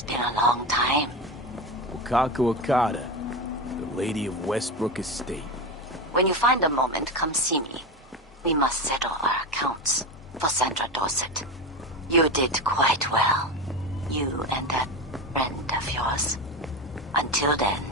It's been a long time. Wakaka Wakata, the Lady of Westbrook Estate. When you find a moment, come see me. We must settle our accounts for Sandra Dorset. You did quite well. You and that friend of yours. Until then.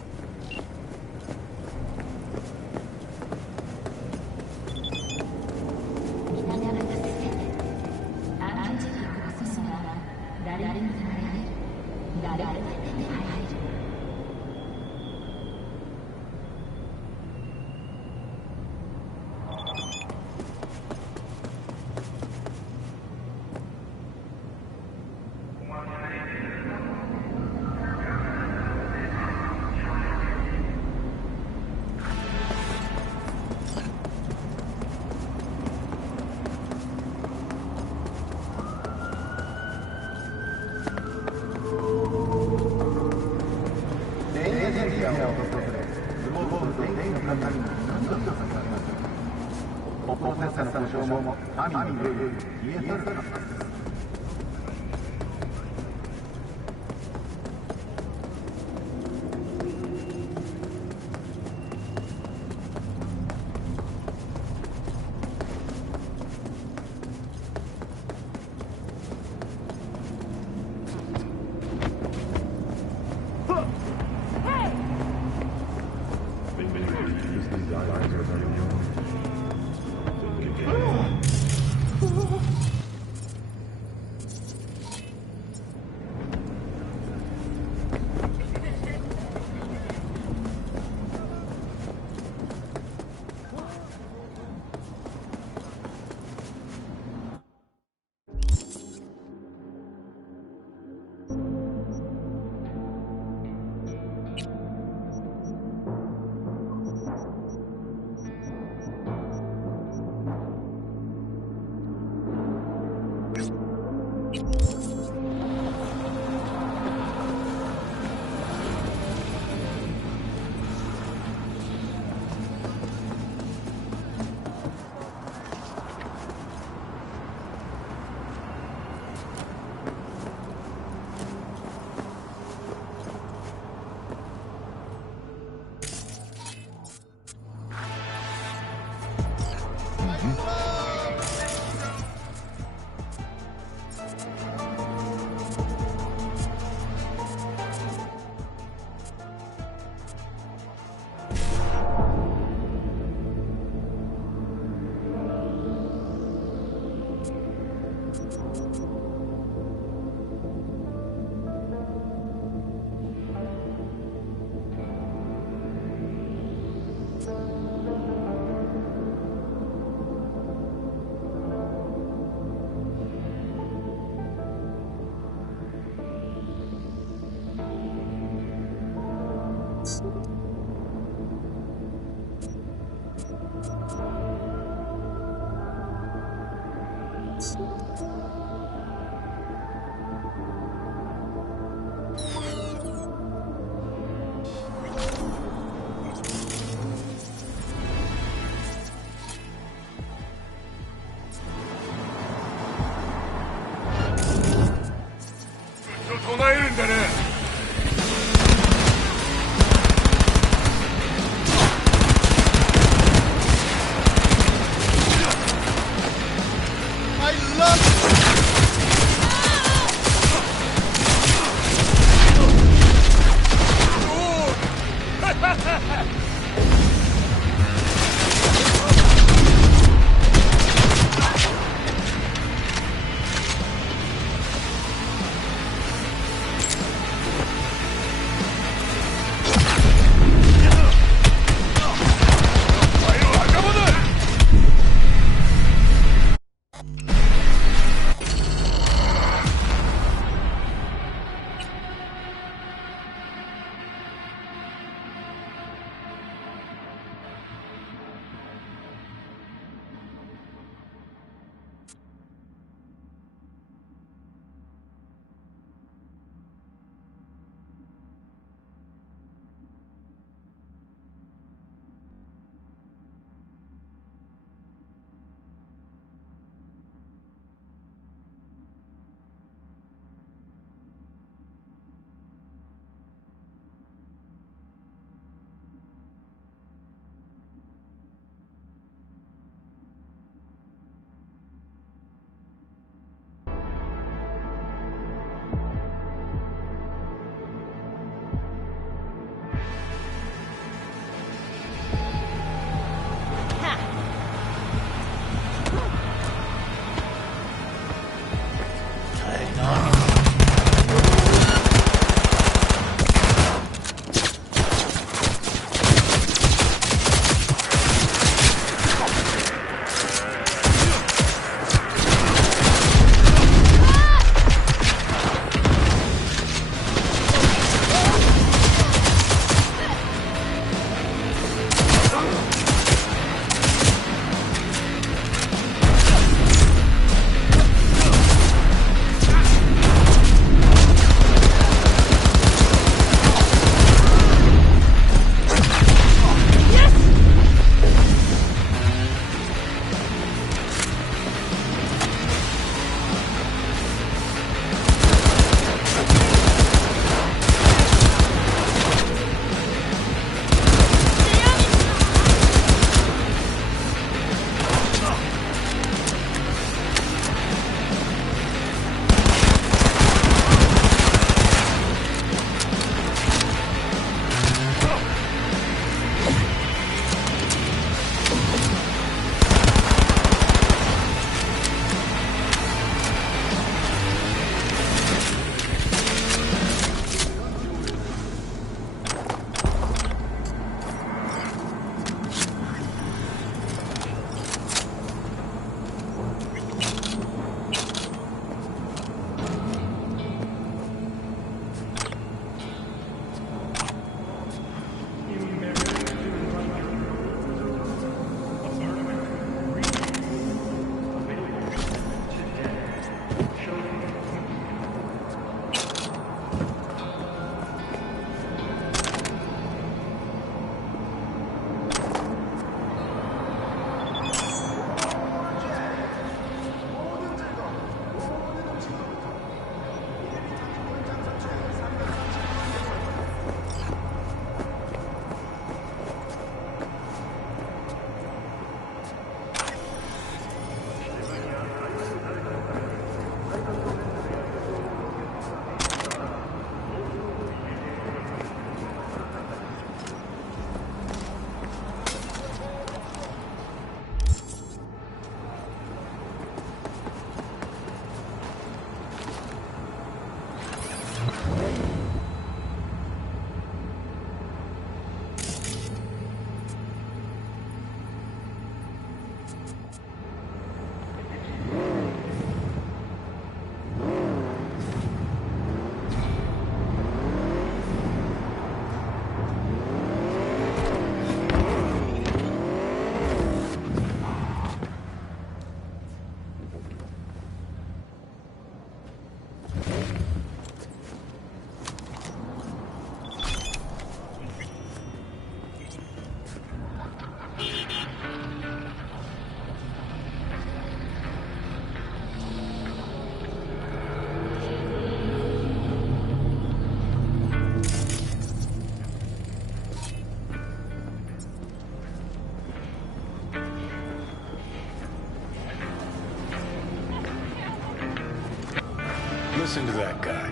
Listen to that guy.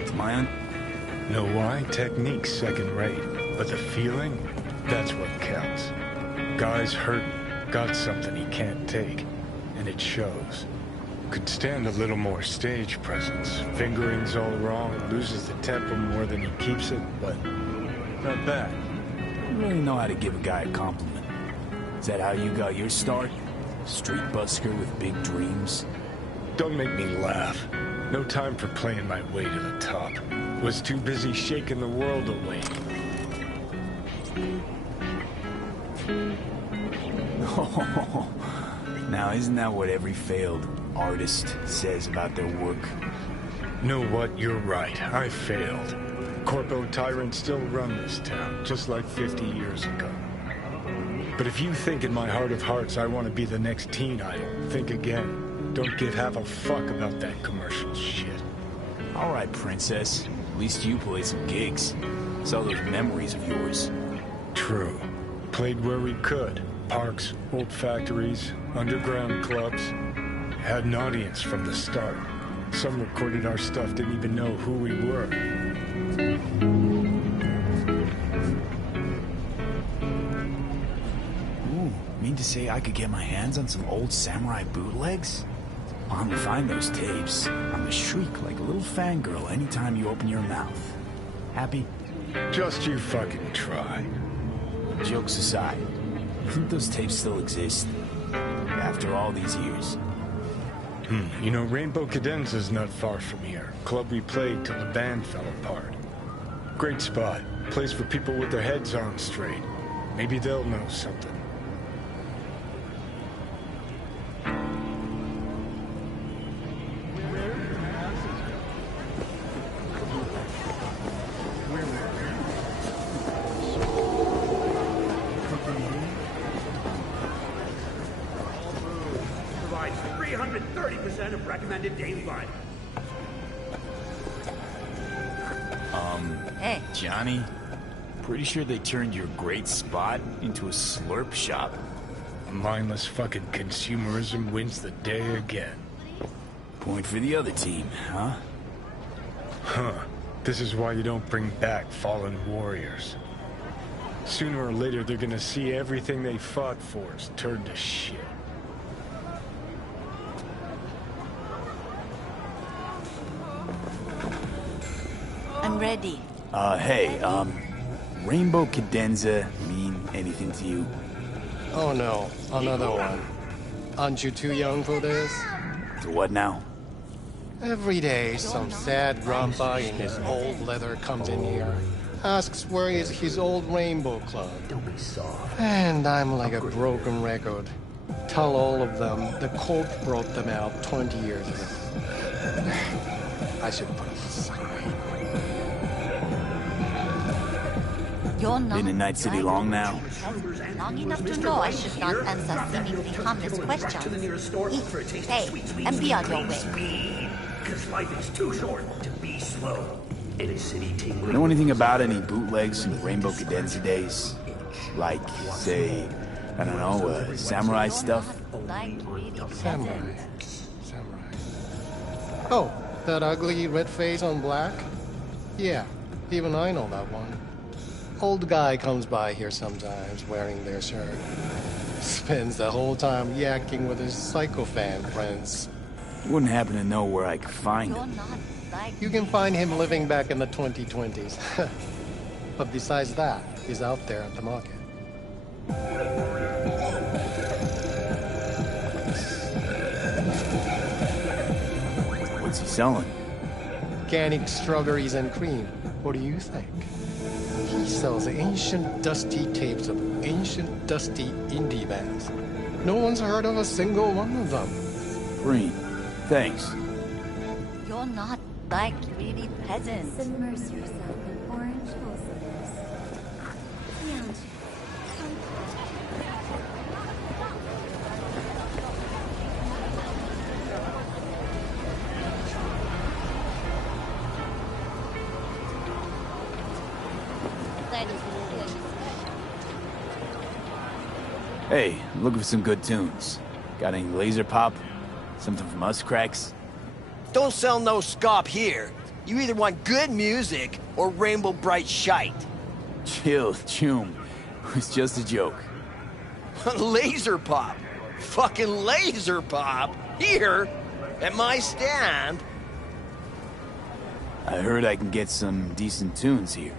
It's my own. Know why? Technique's second rate. But the feeling? That's what counts. Guy's hurting. Got something he can't take. And it shows. Could stand a little more stage presence. Fingering's all wrong. Loses the tempo more than he keeps it, but not bad. I don't really know how to give a guy a compliment. Is that how you got your start? Street busker with big dreams? Don't make me laugh. No time for playing my way to the top. Was too busy shaking the world away. Oh, now isn't that what every failed artist says about their work? Know what? You're right. I failed. Corpo tyrants still run this town, just like 50 years ago. But if you think in my heart of hearts I want to be the next teen idol, think again. Don't give half a fuck about that commercial shit. All right, princess. At least you played some gigs. Saw those memories of yours. True. Played where we could. Parks, old factories, underground clubs. Had an audience from the start. Some recorded our stuff, didn't even know who we were. Ooh, mean to say I could get my hands on some old samurai bootlegs? I'm gonna find those tapes. I'm gonna shriek like a little fangirl anytime you open your mouth. Happy? Just you fucking try. Jokes aside, you think those tapes still exist? After all these years? You know, Rainbow Cadenza's not far from here. Club we played till the band fell apart. Great spot. Place for people with their heads on straight. Maybe they'll know something. Provides 330% of recommended daily volume. Hey, Johnny, pretty sure they turned your great spot into a slurp shop. Mindless fucking consumerism wins the day again. Point for the other team, huh? Huh. This is why you don't bring back fallen warriors. Sooner or later, they're gonna see everything they fought for is turned to shit. I'm ready. Hey, Rainbow Cadenza mean anything to you? Oh no, another one. Aren't you too young for this? To what now? Every day, some sad grandpa in his old leather comes in here, asks where is his old Rainbow Club. And I'm like a broken record. Tell all of them the Colt brought them out 20 years ago. I should put it aside. You're not Been in Night City long now? long enough to know I should not answer seemingly harmless questions. Eat, pay, and be on your way. Because life is too short to be slow. In a city tingling. Know anything about any bootlegs from the Rainbow Cadenza days? Like, say, I don't know, samurai stuff? Samurai. Oh, that ugly red face on black? Yeah, even I know that one. Old guy comes by here sometimes wearing their shirt. Spends the whole time yakking with his psychofan friends. Wouldn't happen to know where I could find You're him. not like You can find him living back in the 2020s. But besides that, he's out there at the market. What's he selling? Organic strawberries and cream. What do you think? He sells ancient dusty tapes of ancient dusty indie bands. No one's heard of a single one of them. Green. Thanks. you're not like really peasants. Submerge yourself in orange wholesomeness. Beyond. Hey, I'm looking for some good tunes. Got any laser pop? Something from us cracks? Don't sell no scop here. You either want good music or rainbow bright shite. Chill, Choom. It was just a joke. Laser pop. Fucking laser pop. Here, at my stand. I heard I can get some decent tunes here.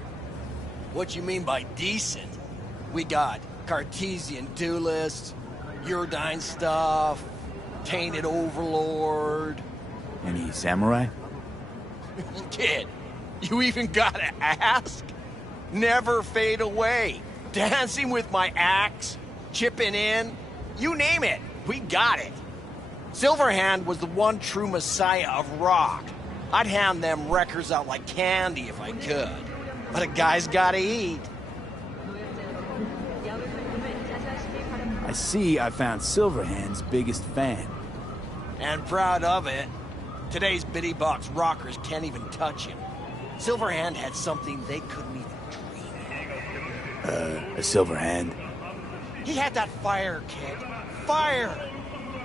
What you mean by decent? We got Cartesian Duelist, Uridine stuff, Tainted Overlord. Any samurai? Kid, you even gotta ask? Never fade away. Dancing with my axe, chipping in, you name it, we got it. Silverhand was the one true messiah of rock. I'd hand them records out like candy if I could. But a guy's gotta eat. I see I found Silverhand's biggest fan. And proud of it. Today's bitty box rockers can't even touch him. Silverhand had something they couldn't even dream A Silverhand? He had that fire, kid. Fire!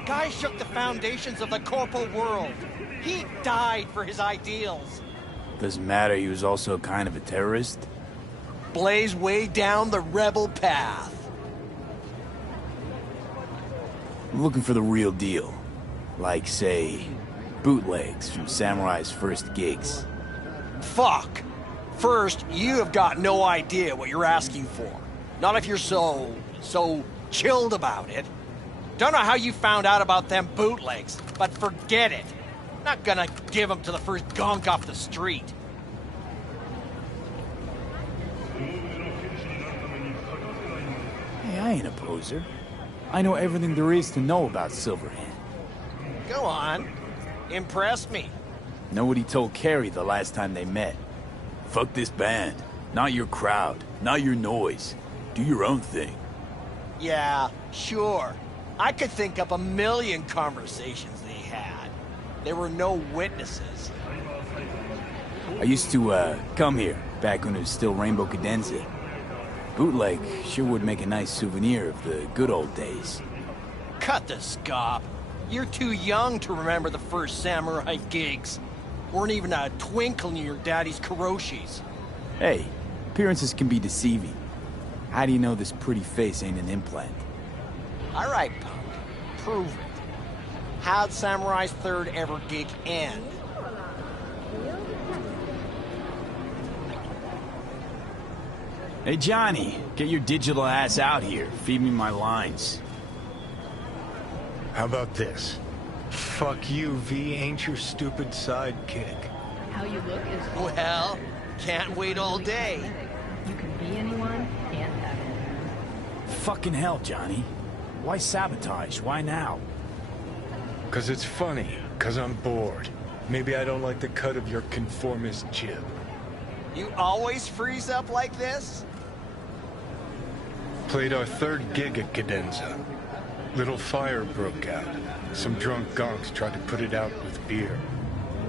Guy shook the foundations of the corporal world. He died for his ideals. Doesn't matter, he was also kind of a terrorist. Blaze way down the rebel path. I'm looking for the real deal. Like, say, bootlegs from Samurai's first gigs. Fuck. First, you have got no idea what you're asking for. Not if you're so chilled about it. Don't know how you found out about them bootlegs, but forget it. Not gonna give them to the first gonk off the street. Hey, I ain't a poser. I know everything there is to know about Silverhand. Go on. Impress me. Know what he told Carrie the last time they met? Fuck this band. Not your crowd. Not your noise. Do your own thing. Yeah, sure. I could think up a million conversations they had. There were no witnesses. I used to, come here, back when it was still Rainbow Cadenza. Bootleg sure would make a nice souvenir of the good old days. Cut the scop. You're too young to remember the first samurai gigs. Weren't even a twinkle in your daddy's karoshis. Hey, appearances can be deceiving. How do you know this pretty face ain't an implant? All right, punk. Prove it. How'd Samurai's third ever gig end? Hey, Johnny, get your digital ass out here. Feed me my lines. How about this? Fuck you, V ain't your stupid sidekick. How you look is Well, can't wait all day. you can be anyone and have it. Fucking hell, Johnny. Why sabotage? Why now? 'Cause it's funny, 'cause I'm bored. Maybe I don't like the cut of your conformist jib. You always freeze up like this? Played our third gig at Cadenza. Little fire broke out. Some drunk gonks tried to put it out with beer.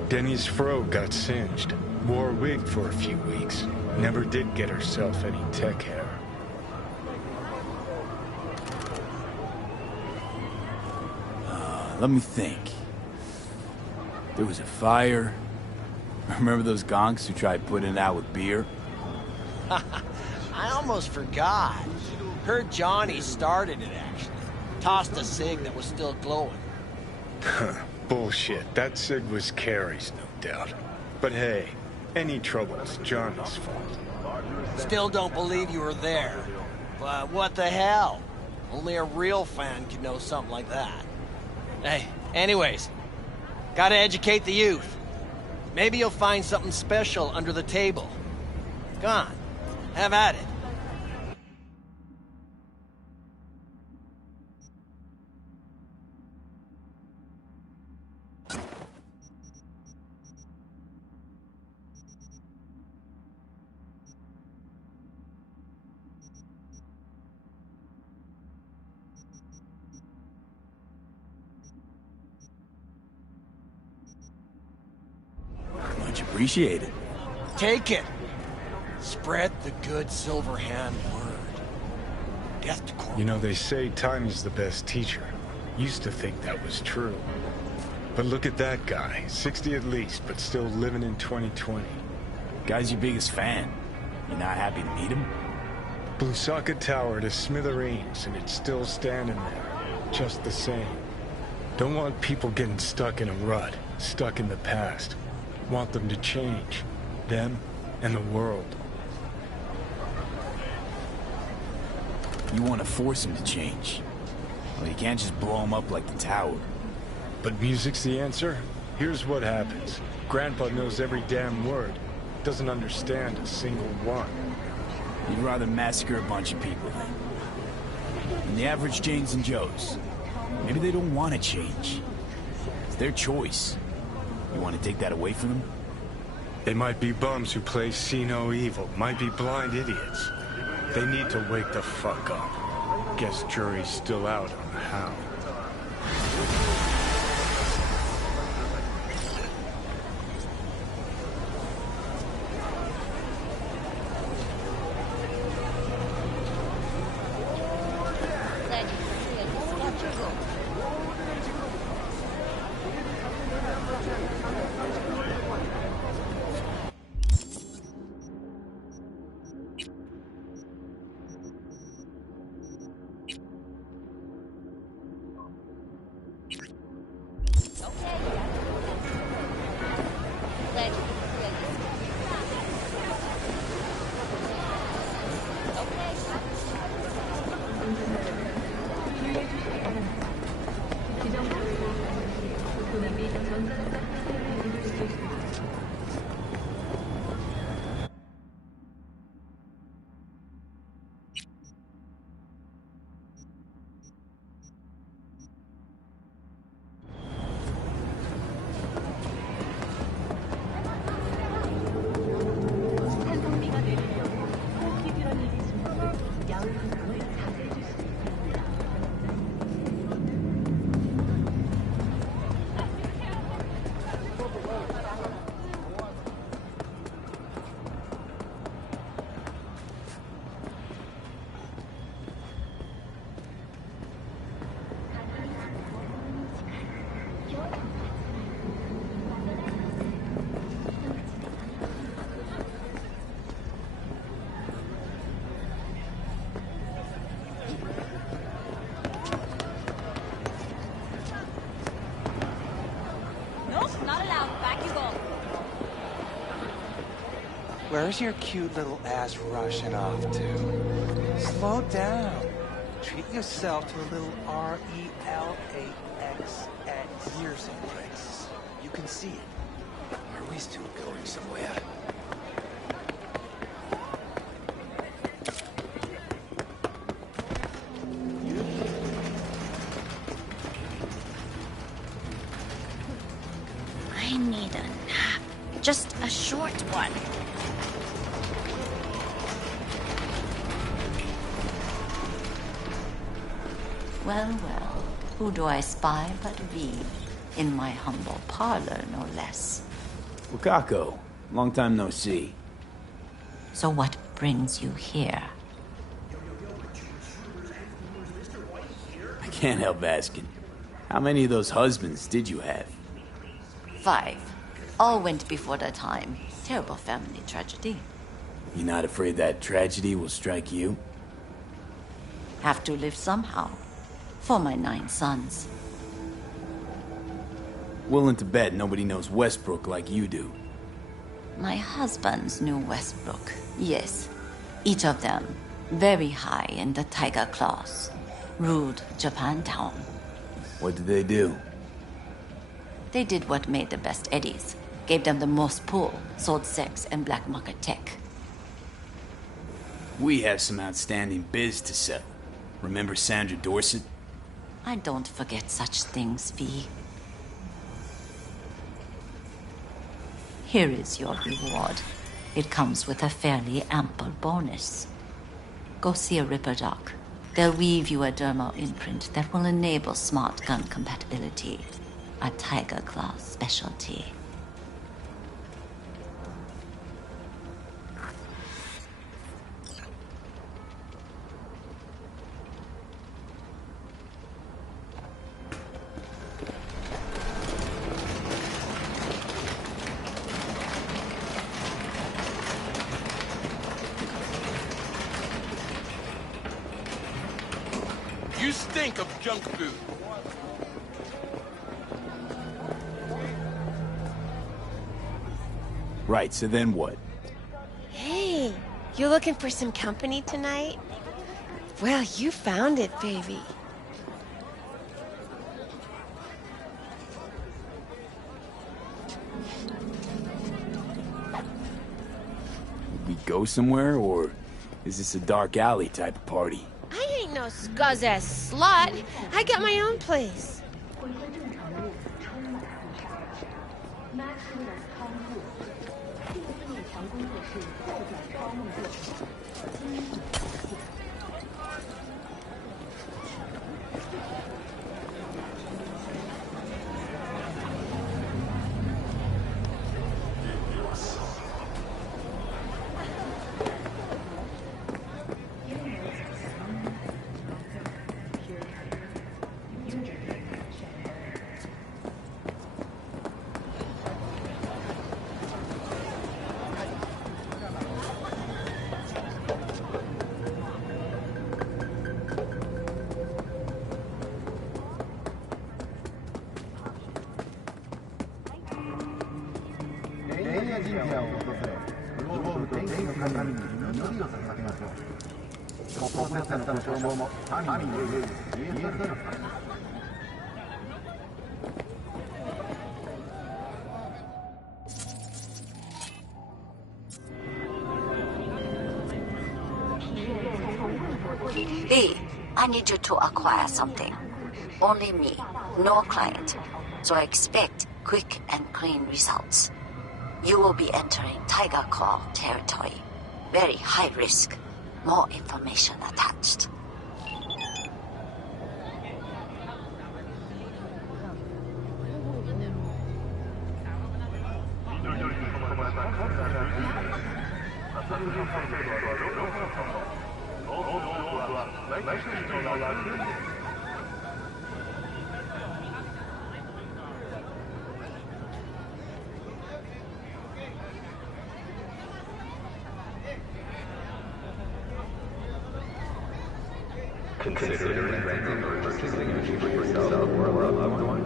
Denny's fro got singed. Wore a wig for a few weeks. Never did get herself any tech hair. Let me think. There was a fire. Remember those gonks who tried putting it out with beer? I almost forgot. Heard Johnny started it, actually. Tossed a cig that was still glowing. Bullshit. That cig was Carrie's, no doubt. But hey, any trouble's Johnny's fault. Still don't believe you were there. But what the hell? Only a real fan could know something like that. Hey, anyways, gotta educate the youth. Maybe you'll find something special under the table. Go on, have at it. Much appreciated. Take it. Spread the good Silverhand word. death to Corporal. You know, they say time is the best teacher. Used to think that was true. But look at that guy, 60 at least, but still living in 2020. Guy's your biggest fan. You're not happy to meet him? Blew Socket Tower to smithereens, and it's still standing there, just the same. Don't want people getting stuck in a rut, stuck in the past. Want them to change. Them and the world. You want to force him to change. Well, you can't just blow him up like the tower. But music's the answer? Here's what happens. Grandpa knows every damn word. Doesn't understand a single one. You'd rather massacre a bunch of people then. And the average Janes and Joes. Maybe they don't want to change. It's their choice. You want to take that away from them? They might be bums who play see no evil. Might be blind idiots. They need to wake the fuck up. Guess jury's still out on how. Where's your cute little ass rushing off to? Slow down. Treat yourself to a little R-E-L-A-X-X. Here's someplace. You can see it. Are we still going somewhere? I need a nap. Just a short one. Well, well, who do I spy but V? In my humble parlor, no less. Wakako, long time no see. So what brings you here? I can't help asking. How many of those husbands did you have? 5. All went before their time. Terrible family tragedy. You not afraid that tragedy will strike you? Have to live somehow. For my 9 sons. Willing to bet nobody knows Westbrook like you do. My husbands knew Westbrook, yes. Each of them very high in the tiger class. Ruled Japantown. What did they do? They did what made the best eddies. Gave them the most pull, sold sex and black market tech. We have some outstanding biz to settle. Remember Sandra Dorset? I don't forget such things, V. Here is your reward. It comes with a fairly ample bonus. Go see a Ripper Doc. They'll weave you a dermal imprint that will enable smart gun compatibility. A Tiger Claw specialty. You stink of junk food. Right, so then what? Hey, you looking for some company tonight? Well, you found it, baby. We go somewhere, or is this a dark alley type of party? I ain't no scuzz-ass slut. I got my own place. Lee, I need you to acquire something. Only me, no client. So I expect quick and clean results. You will be entering Tiger Claw territory. Very high risk. More information attached. Considering renting or purchasing a Jeep for yourself or a loved one?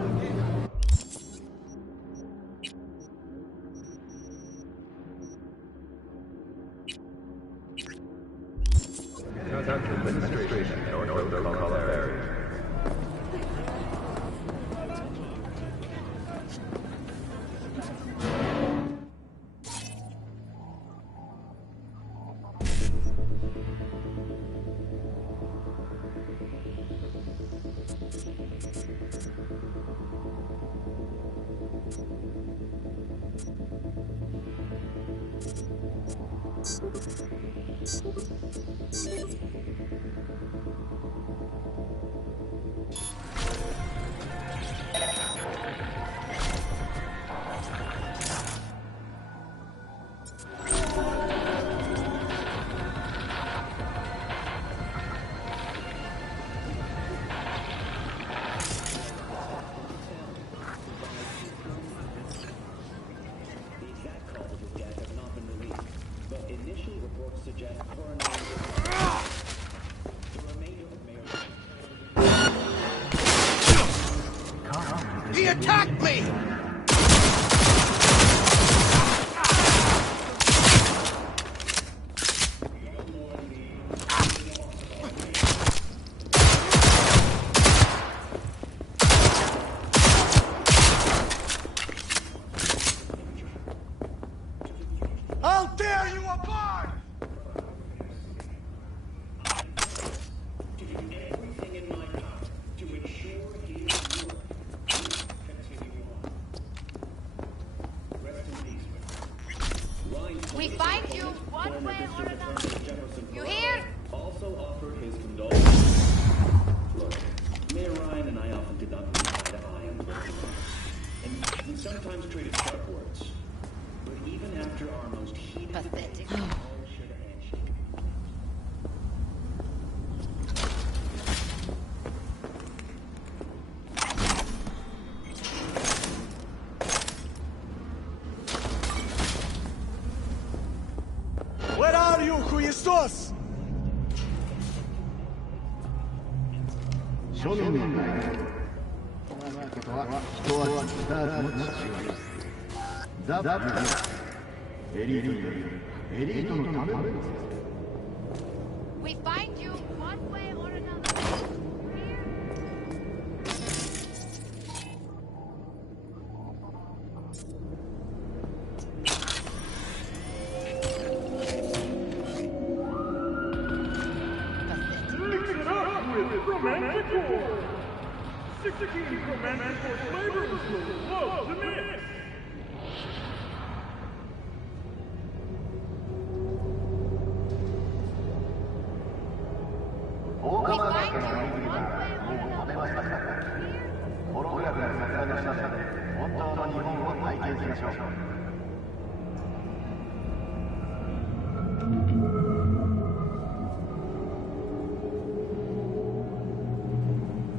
Contact administration or Northern Colorado. He attacked me! How dare you abort! 庶民の会ということは人はスターズの父親ザ・ブラエリートによりエリートのための We find you one way or another. Mix it up with romantic war. 16 romantic war flavors will love the mix.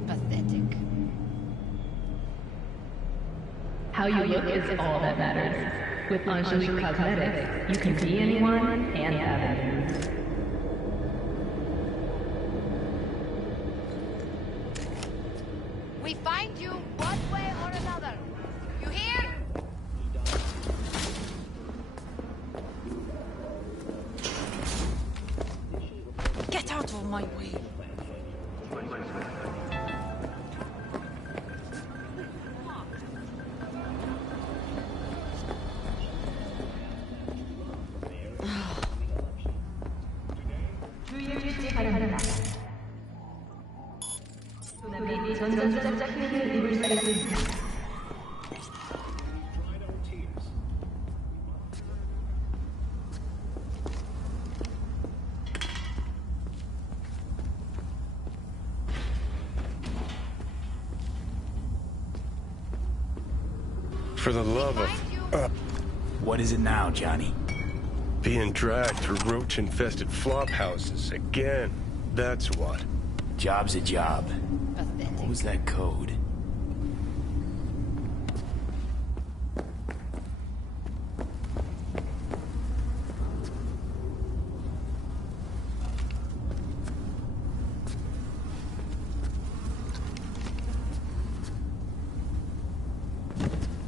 Pathetic. How you look is all that matters. With Angelique Cosmetics, you can be anyone and have it. We find you one way or another. You hear? Get out of my way. 주의해주시기 바랍니다. 소나비 전전자적 힘을 입을 수 있습니다. For the love of... What is it now, Johnny? Being dragged through roach-infested flop houses again. That's what. Job's a job. What was that code?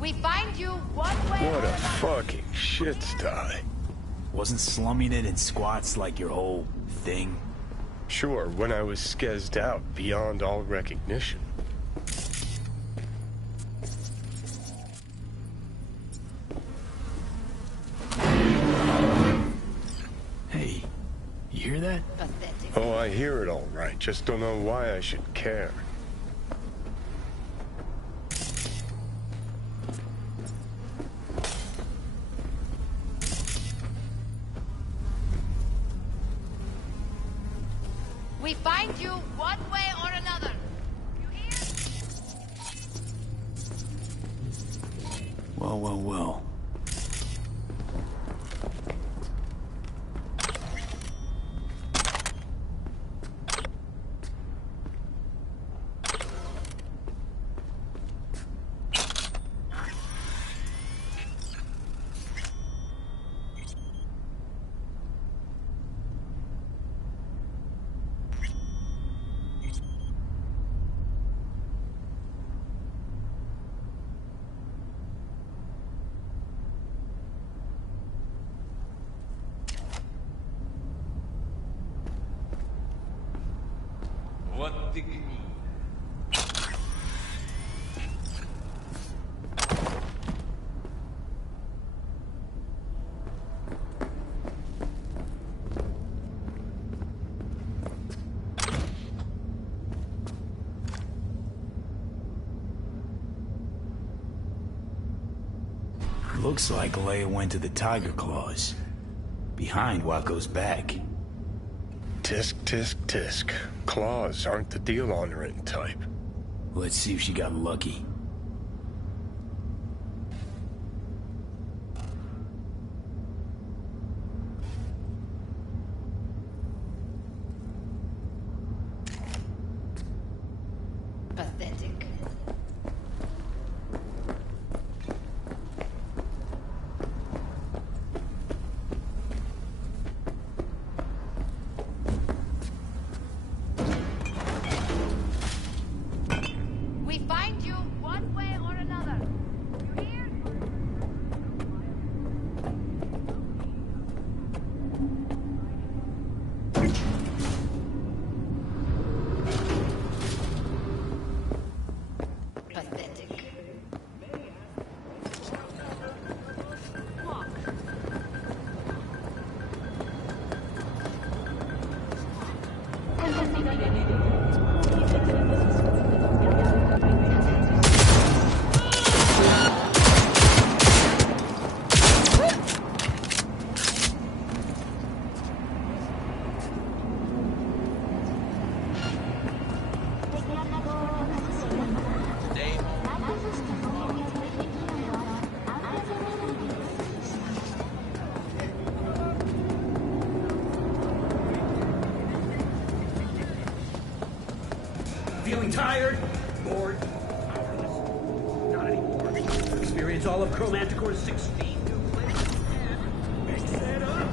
We find you one way What or a another. fucking shit sty. Wasn't slumming it in squats like your whole thing? Sure, when I was skezzed out beyond all recognition. Hey, you hear that? Pathetic. Oh, I hear it all right. Just don't know why I should care. We find you one way or another. You hear? Well, well, well. What do you mean? Looks like Leia went to the Tiger Claws. Behind Waco's back. Tisk, tisk, tisk. Claws aren't the deal-honoring type. Let's see if she got lucky. Pathetic. Feeling tired? Bored? Powerless? Not anymore. Experience all of Chromanticore's 16 new places and mix it up.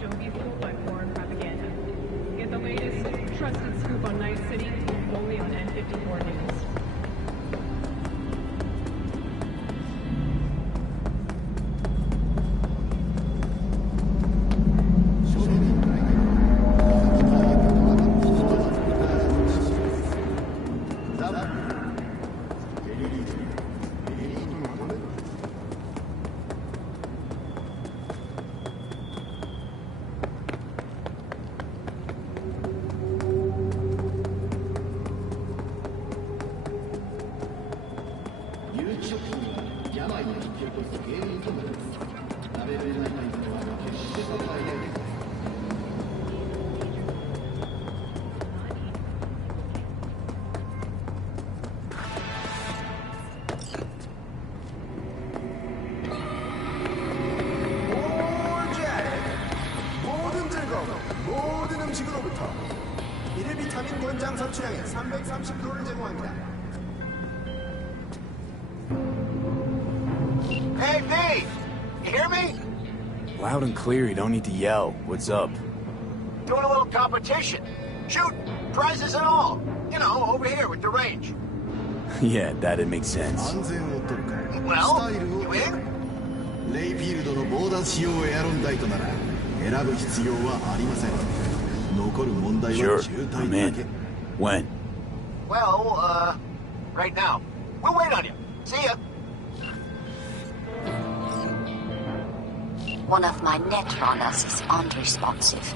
Don't be fooled by foreign propaganda. Get the latest, trusted scoop on Night City only on N54 News. 모든 즐거움, 모든 음식으로부터 1일 비타민 권장 섭취량의 330kg를 제공합니다. Hey, V! You hear me? Loud and clear, you don't need to yell. What's up? Doing a little competition. Shoot, prizes and all. You know, over here with the range. Yeah, that'd make sense. Well, you in? レイフィールドのボーダー仕様エアロンダイトなら選ぶ必要はありません。残る問題は Sure, 渋滞 I'm だけ。 in. When? Well, right now. We'll wait on you. See ya. One of my net runners is unresponsive,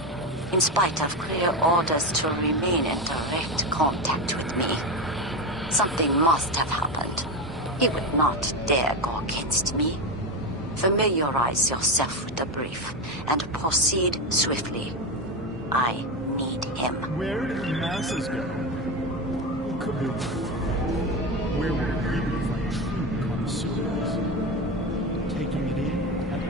in spite of clear orders to remain in direct contact with me. Something must have happened. He would not dare go against me. Familiarize yourself with the brief and proceed swiftly. I need him. Where did the masses go? Kaboom. Where will we find true connoisseurs? Taking it in at the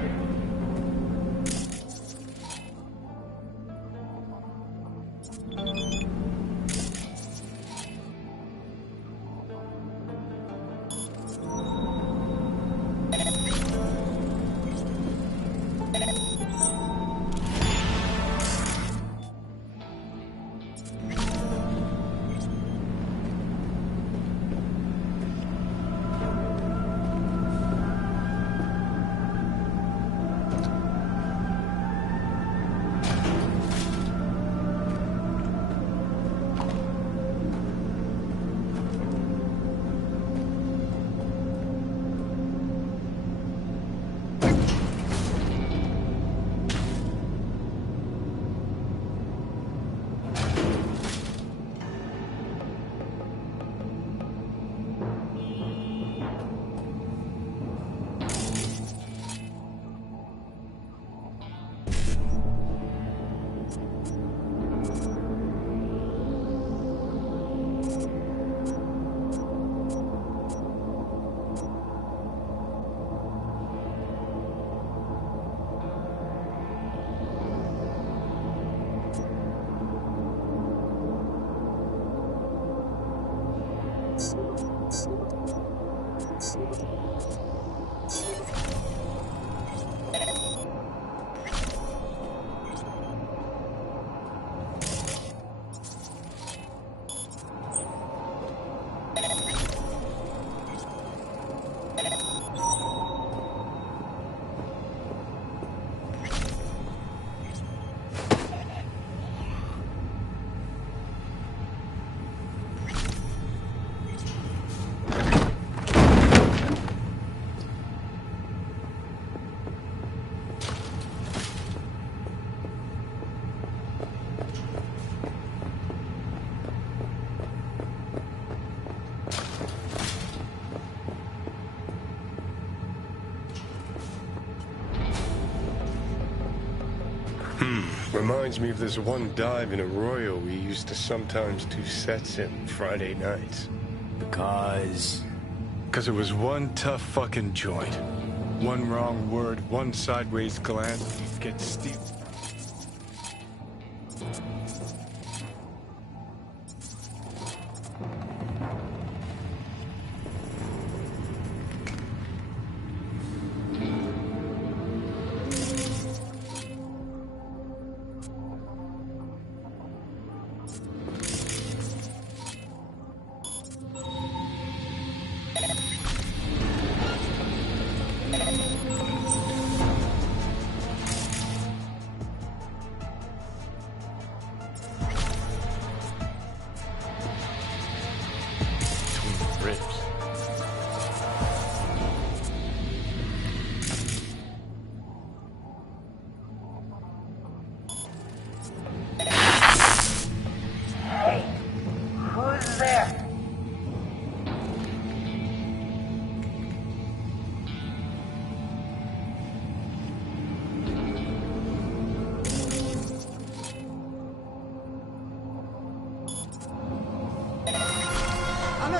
reminds me of this one dive in Arroyo we used to sometimes do sets in Friday nights. Because it was one tough fucking joint. One wrong word, one sideways glance, get steep.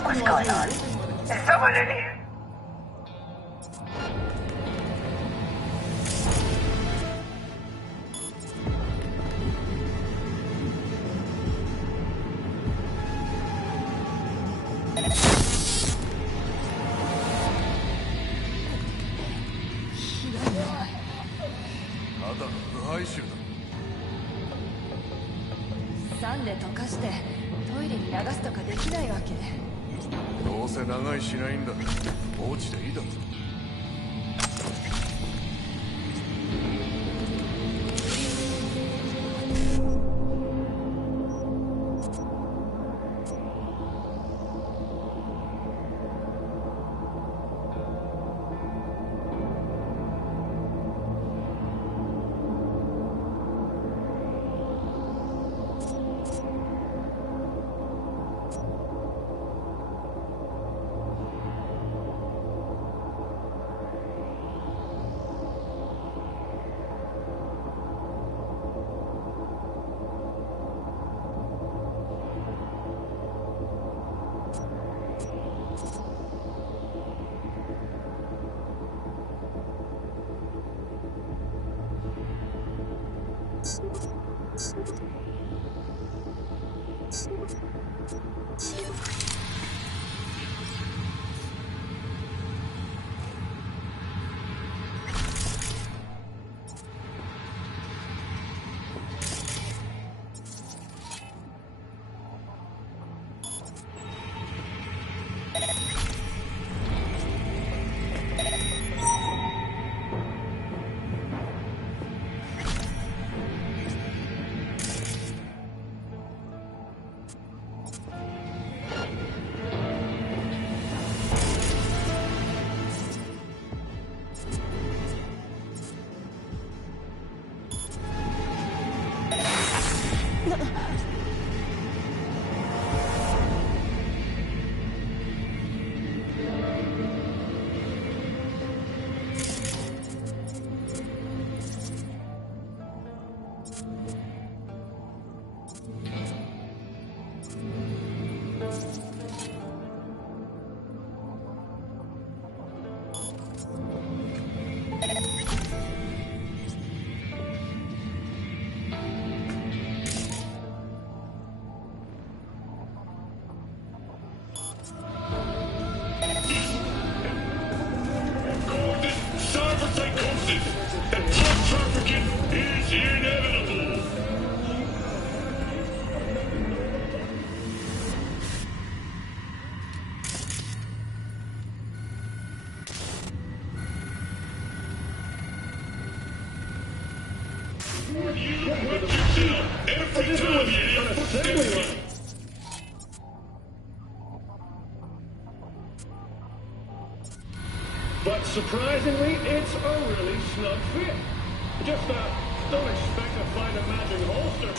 What's going on? Is someone in here? Sunで溶かしてトイレに流すとかできないわけ。どうせ長居しないんだ。放置でいいだろ。But surprisingly, it's a really snug fit. Just don't expect to find a matching holster.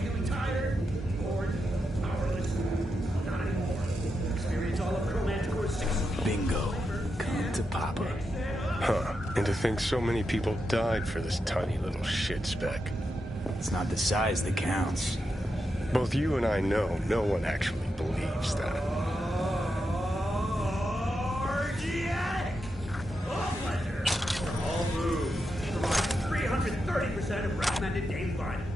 Feeling tired, bored, powerless? Not anymore. Experience all of Chromanticore's 16. Bingo. Come to Papa. Huh. And to think so many people died for this tiny little shit speck. It's not the size that counts. Both you and I know no one actually believes that. Orgiatic! All pleasure. All food. Provides 330% of recommended daily vitamins.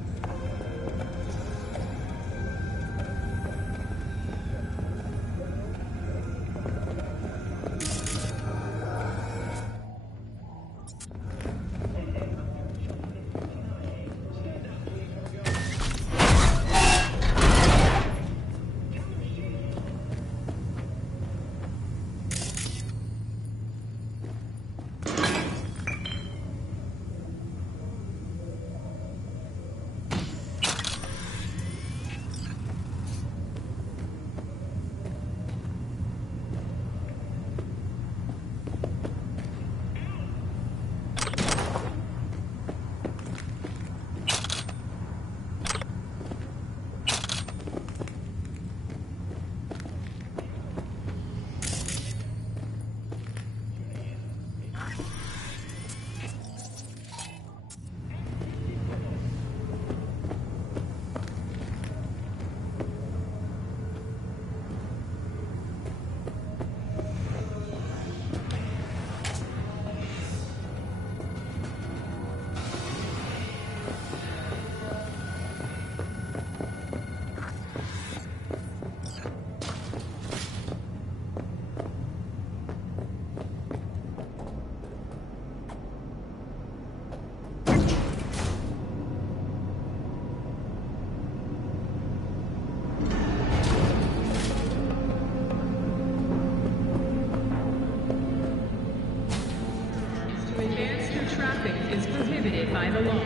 To advance through traffic is prohibited by the law.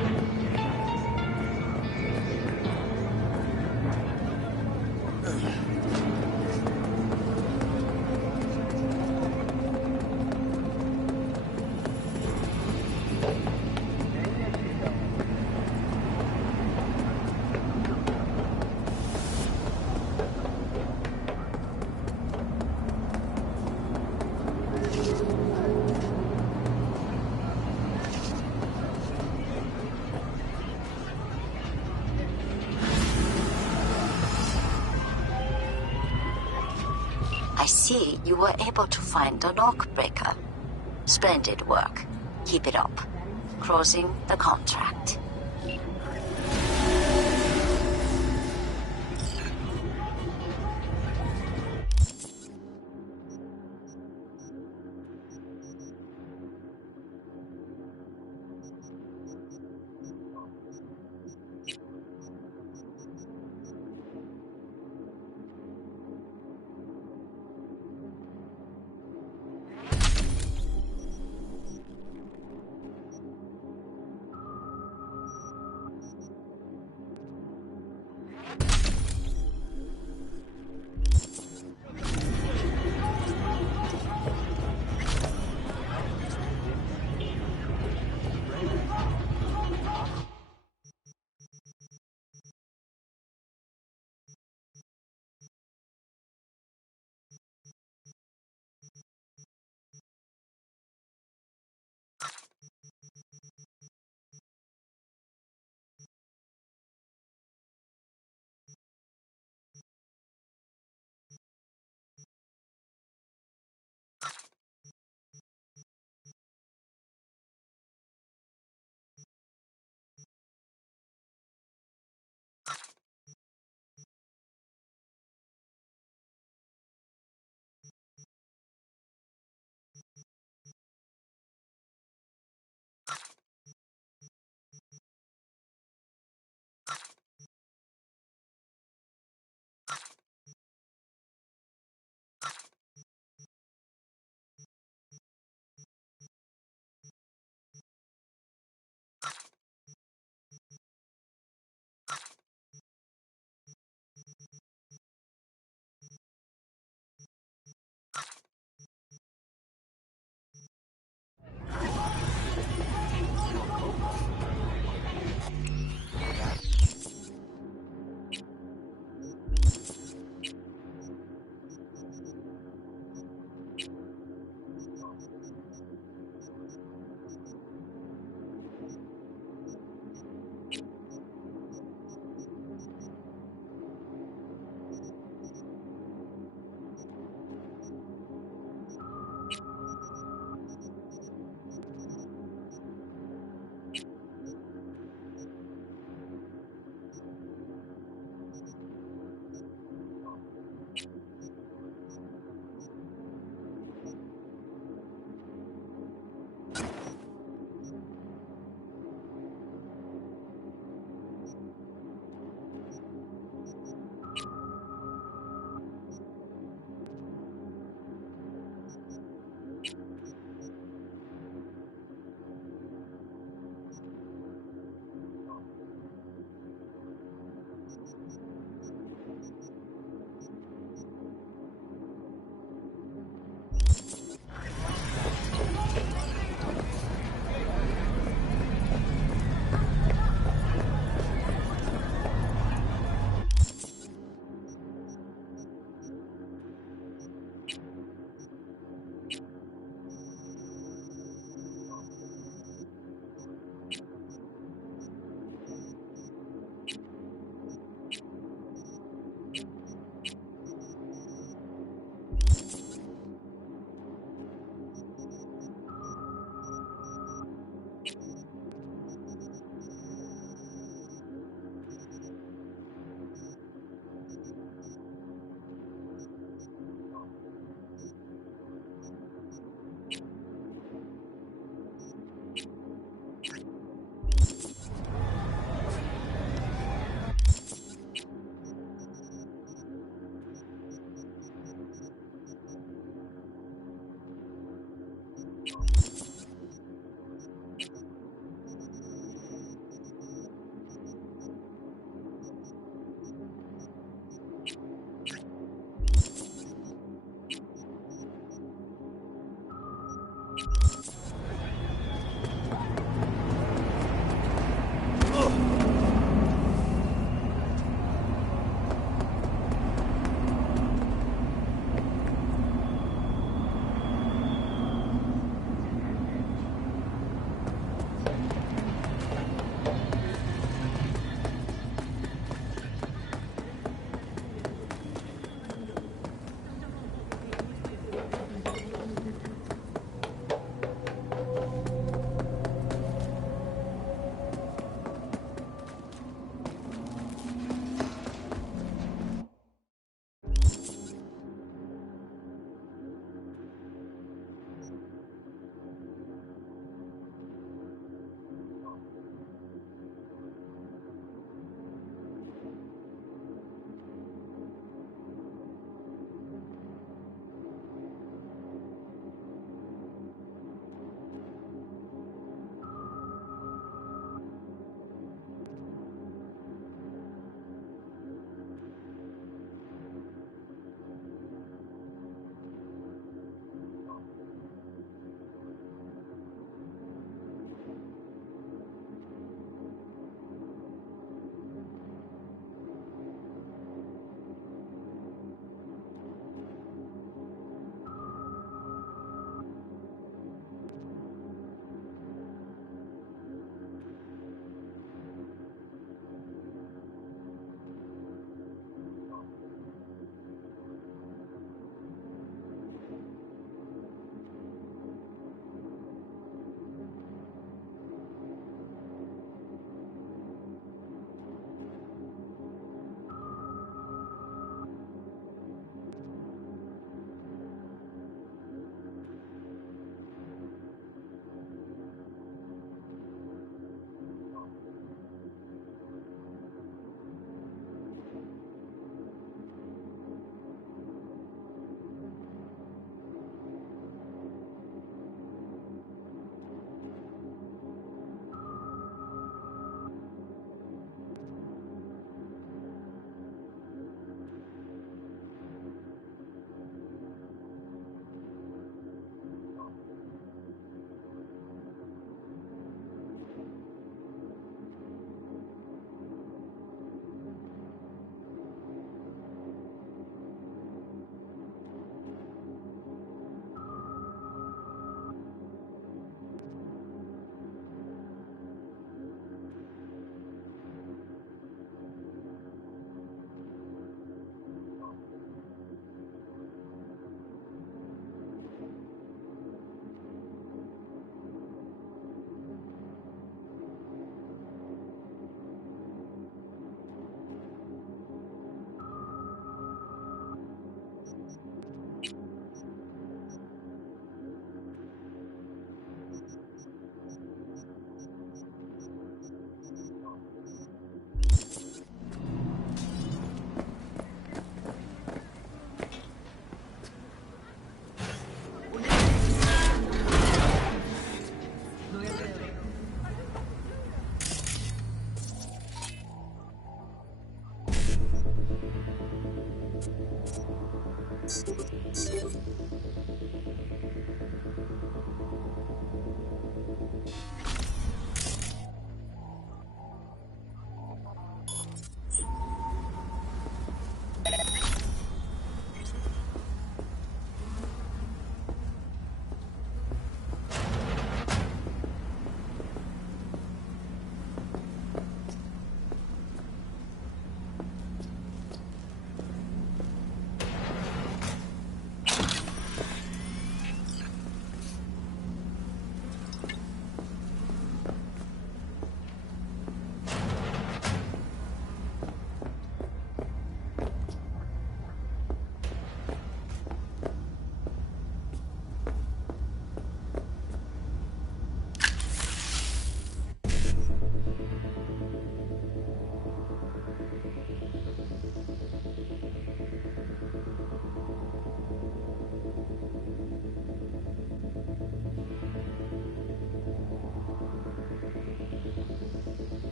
I see you were able to find a lock breaker. Splendid work. Keep it up. Closing the contract.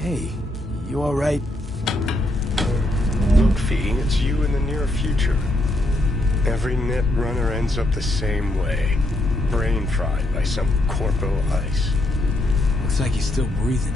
Hey, you alright? Look, V, it's you in the near future. Every net runner ends up the same way. Brain fried by some corpo ice. Looks like he's still breathing.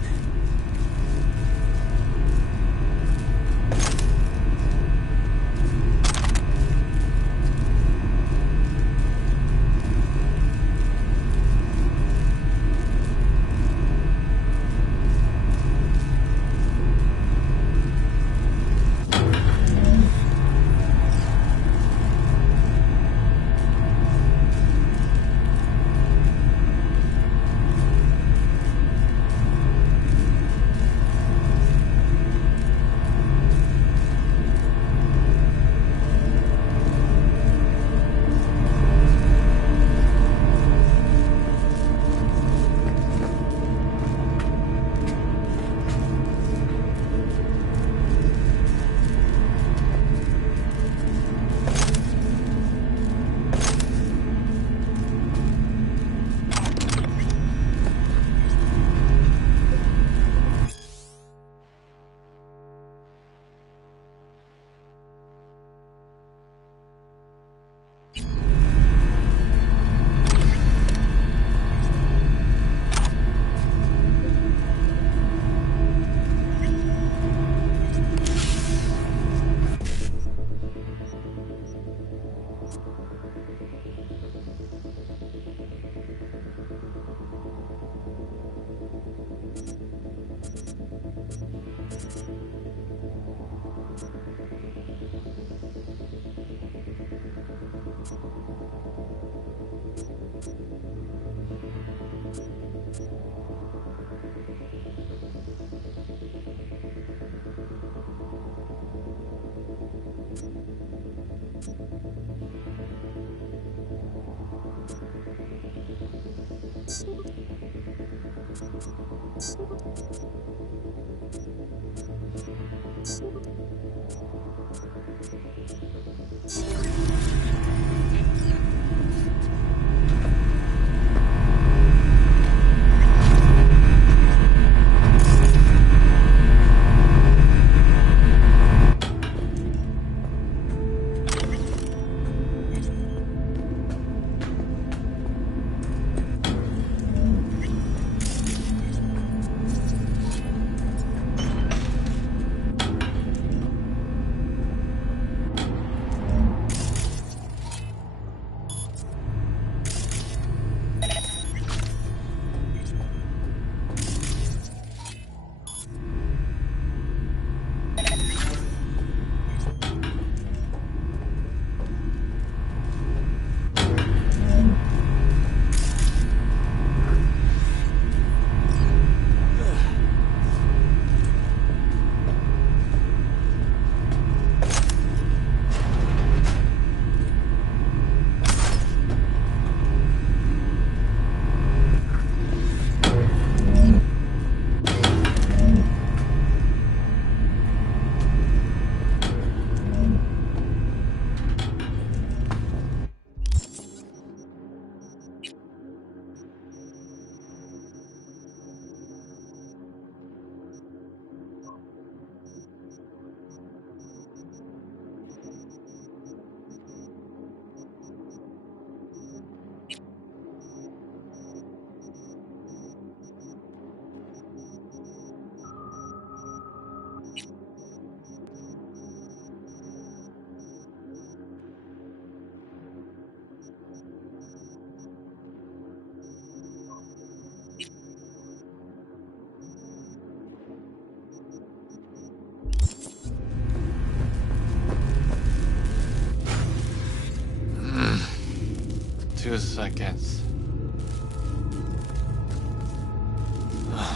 2 seconds.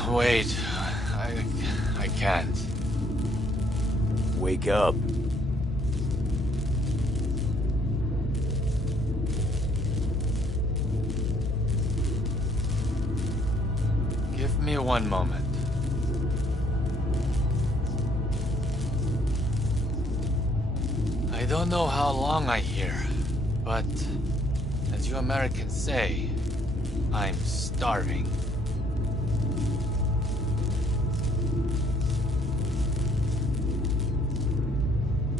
Wait, I can't. Wake up. Give me one moment. I don't know how long I here, but as you Americans say, I'm starving.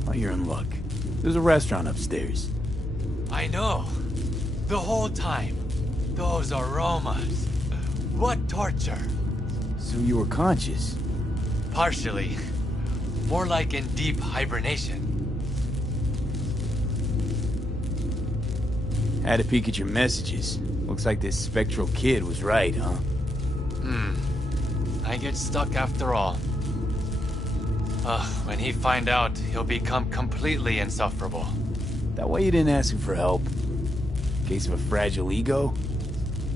Oh, you're in luck. There's a restaurant upstairs. I know. The whole time. Those aromas. What torture. So you were conscious? Partially. More like in deep hibernation. Had a peek at your messages. Looks like this spectral kid was right, huh? I get stuck after all. When he find out, he'll become completely insufferable. That why you didn't ask him for help? Case of a fragile ego?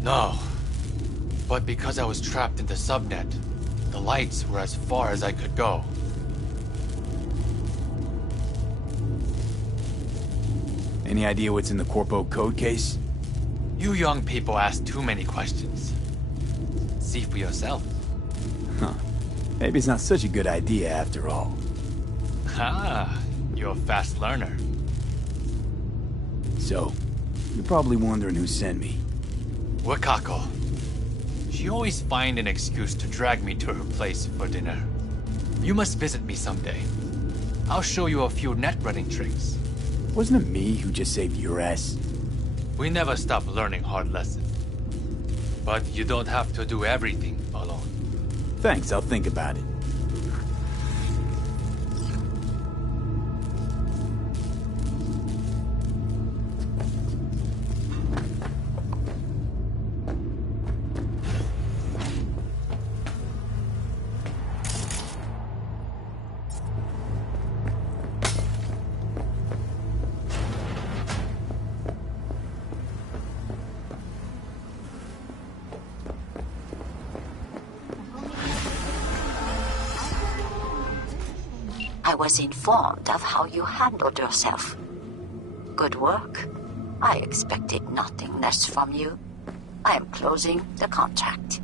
No. But because I was trapped in the subnet, the lights were as far as I could go. Any idea what's in the Corpo code case? You young people ask too many questions. See for yourself. Huh. Maybe it's not such a good idea after all. Ah, you're a fast learner. So, you're probably wondering who sent me. Wakako. She always find an excuse to drag me to her place for dinner. You must visit me someday. I'll show you a few net running tricks. Wasn't it me who just saved your ass? We never stop learning hard lessons. But you don't have to do everything alone. Thanks, I'll think about it. I was informed of how you handled yourself. Good work. I expected nothing less from you. I am closing the contract.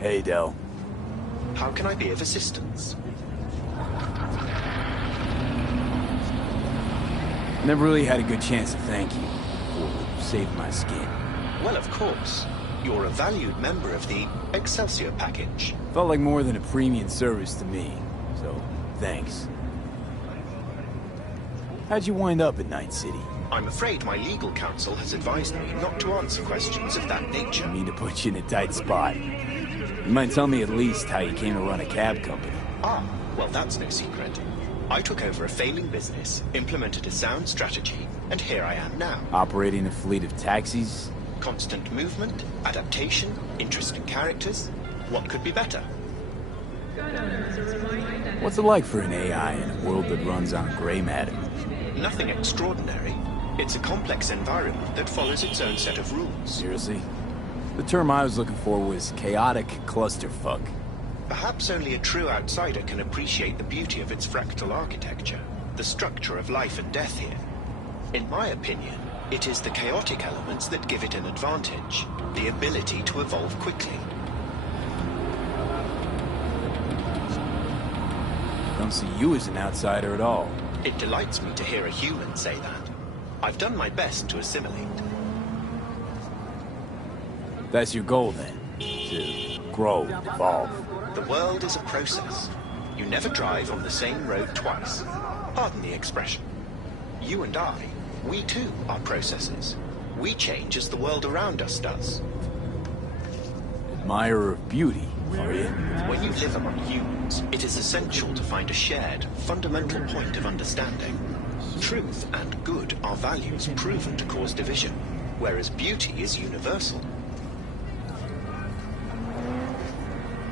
Hey, Del. How can I be of assistance? Never really had a good chance to thank you for saving my skin. Well, of course. You're a valued member of the Excelsior package. Felt like more than a premium service to me, so thanks. How'd you wind up in Night City? I'm afraid my legal counsel has advised me not to answer questions of that nature. I mean to put you in a tight spot. You might tell me at least how you came to run a cab company. Ah, well, that's no secret. I took over a failing business, implemented a sound strategy, and here I am now. Operating a fleet of taxis? Constant movement, adaptation, interesting characters. What could be better? What's it like for an AI in a world that runs on gray matter? Nothing extraordinary. It's a complex environment that follows its own set of rules. Seriously? The term I was looking for was chaotic clusterfuck. Perhaps only a true outsider can appreciate the beauty of its fractal architecture, the structure of life and death here. In my opinion, it is the chaotic elements that give it an advantage, the ability to evolve quickly. Don't see you as an outsider at all. It delights me to hear a human say that. I've done my best to assimilate. That's your goal, then? To grow, evolve? The world is a process. You never drive on the same road twice. Pardon the expression. You and I, we too are processes. We change as the world around us does. Admirer of beauty, are you? When you live among humans, it is essential to find a shared, fundamental point of understanding. Truth and good are values proven to cause division, whereas beauty is universal.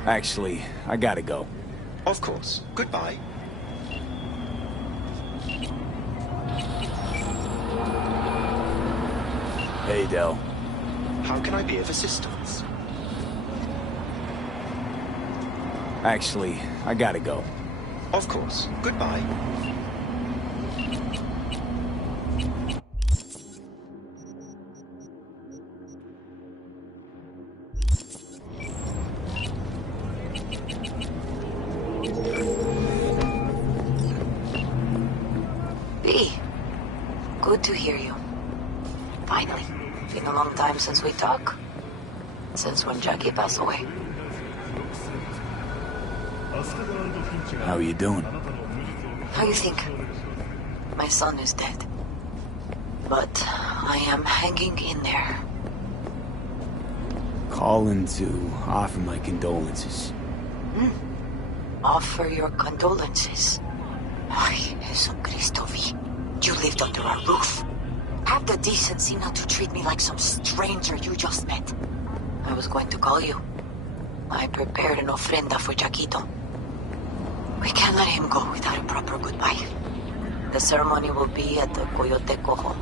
Actually, I gotta go. Of course. Goodbye. Hey, Del. How can I be of assistance? Actually, I gotta go. Of course. Goodbye. Good to hear you. Finally. Been a long time since we talked. Since when Jackie passed away. How are you doing? How you think? My son is dead. But I am hanging in there. Calling to offer my condolences. Offer your condolences. Ay, Jesucristo V. You lived under our roof. Have the decency not to treat me like some stranger you just met. I was going to call you. I prepared an ofrenda for Jaquito. We can't let him go without a proper goodbye. The ceremony will be at the Coyote Cojo.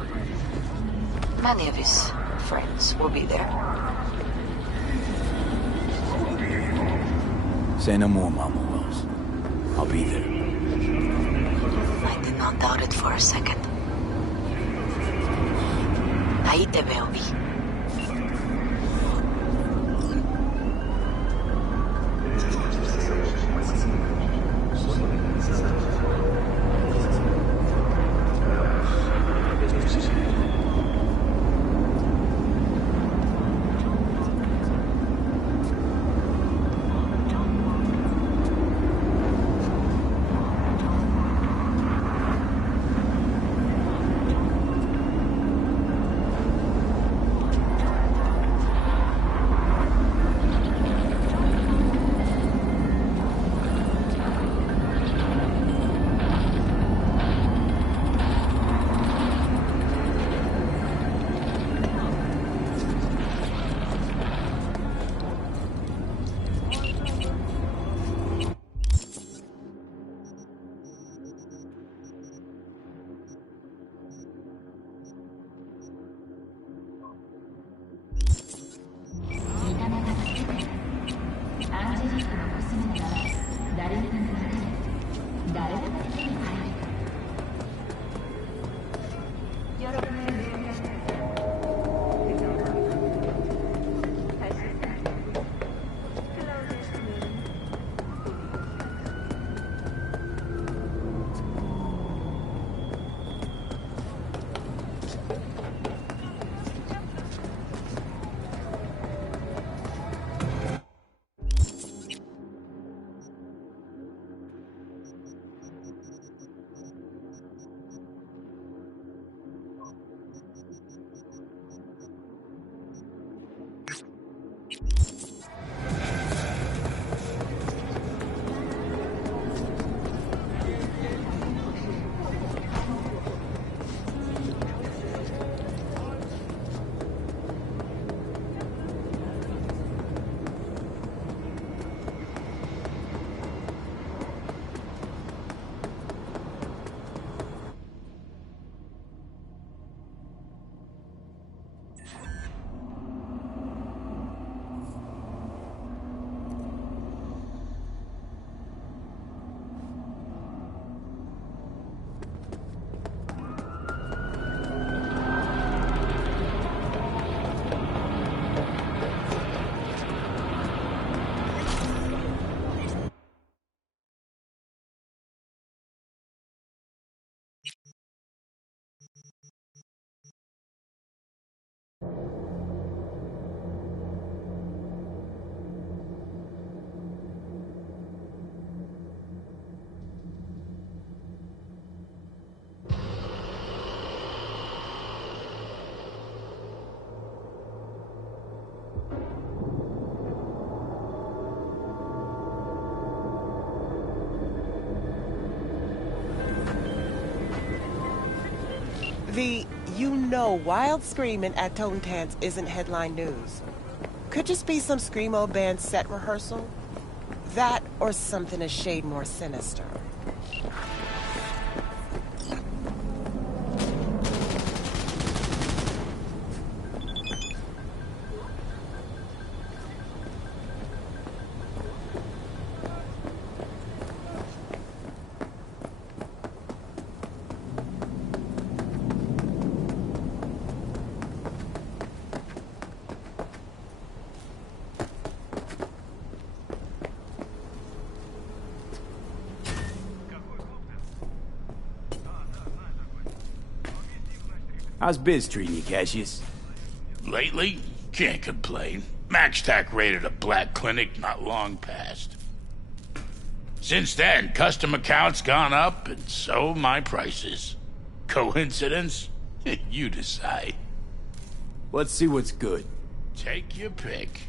Many of his friends will be there. Say no more, Mama Rose. I'll be there. I did not doubt it for a second. Ahí te veo, Vi. The wild screaming at Toten Tanz isn't headline news. Could just be some screamo band set rehearsal. That or something a shade more sinister. How's biz treating you, Cassius? Lately? Can't complain. MaxTac raided a black clinic not long past. Since then, custom accounts gone up, and so my prices. Coincidence? You decide. Let's see what's good. Take your pick.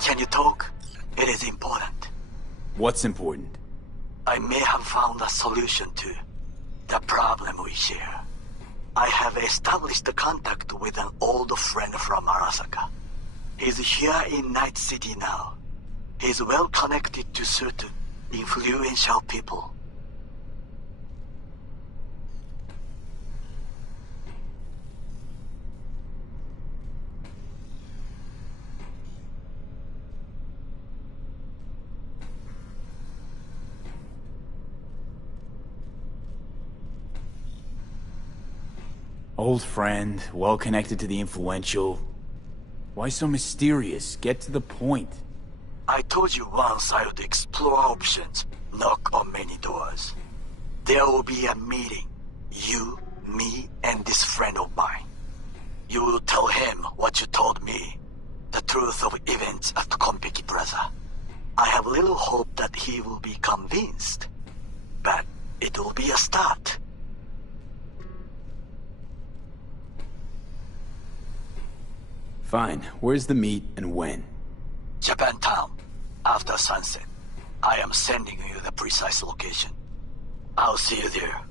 Can you talk? It is important. What's important? I may have found a solution to the problem we share. I have established a contact with an old friend from Arasaka. He's here in Night City now. He's well connected to certain influential people. Old friend, well connected to the influential. Why so mysterious? Get to the point. I told you once I would explore options, knock on many doors. There will be a meeting. You, me, and this friend of mine. You will tell him what you told me. The truth of events at Konpeki Plaza. I have little hope that he will be convinced. But it will be a start. Fine. Where's the meet and when? Japantown. After sunset. I am sending you the precise location. I'll see you there.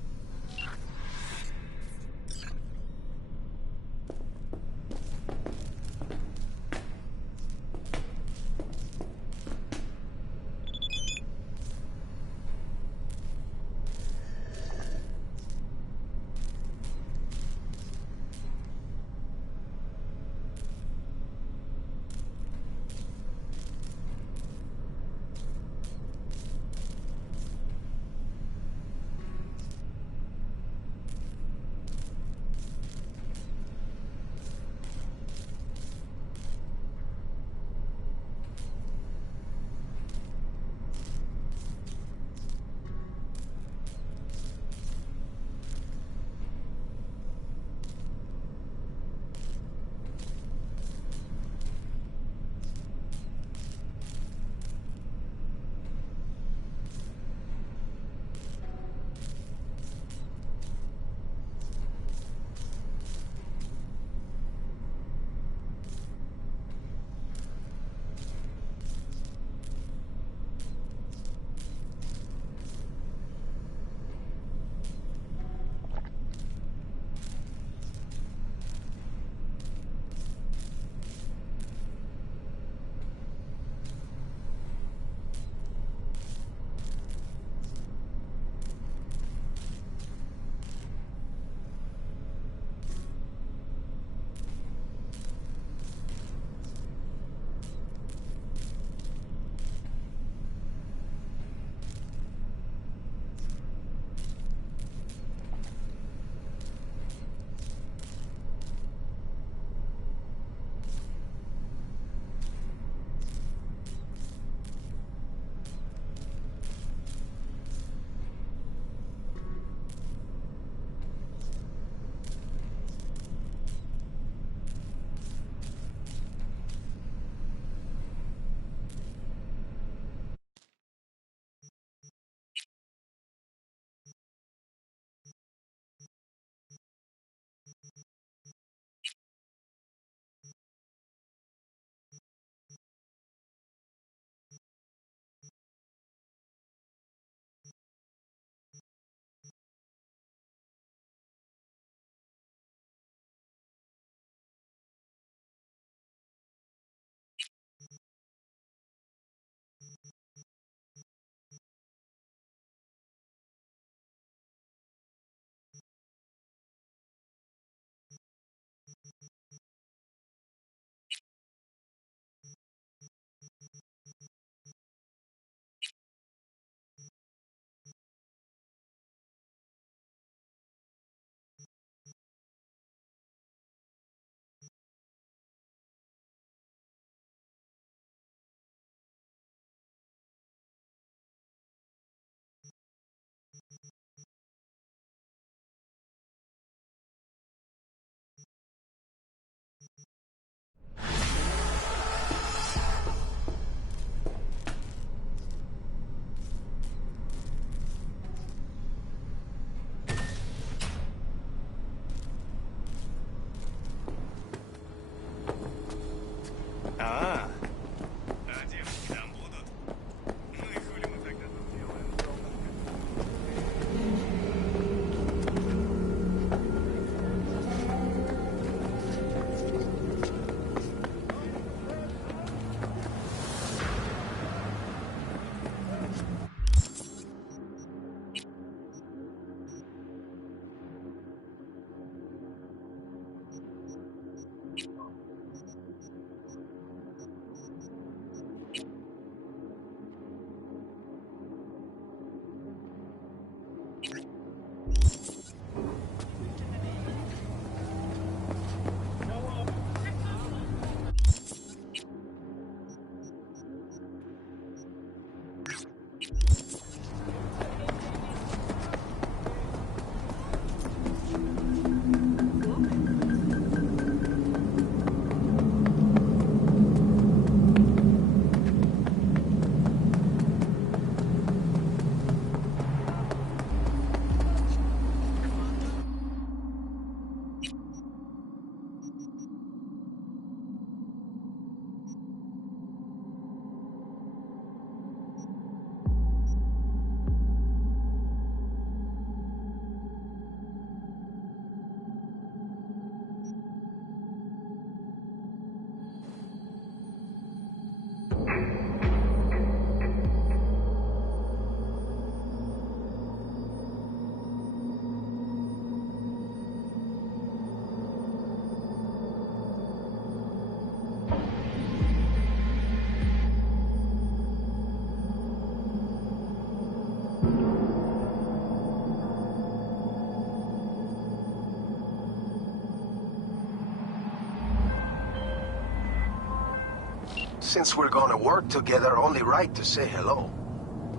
Since we're gonna work together, only right to say hello.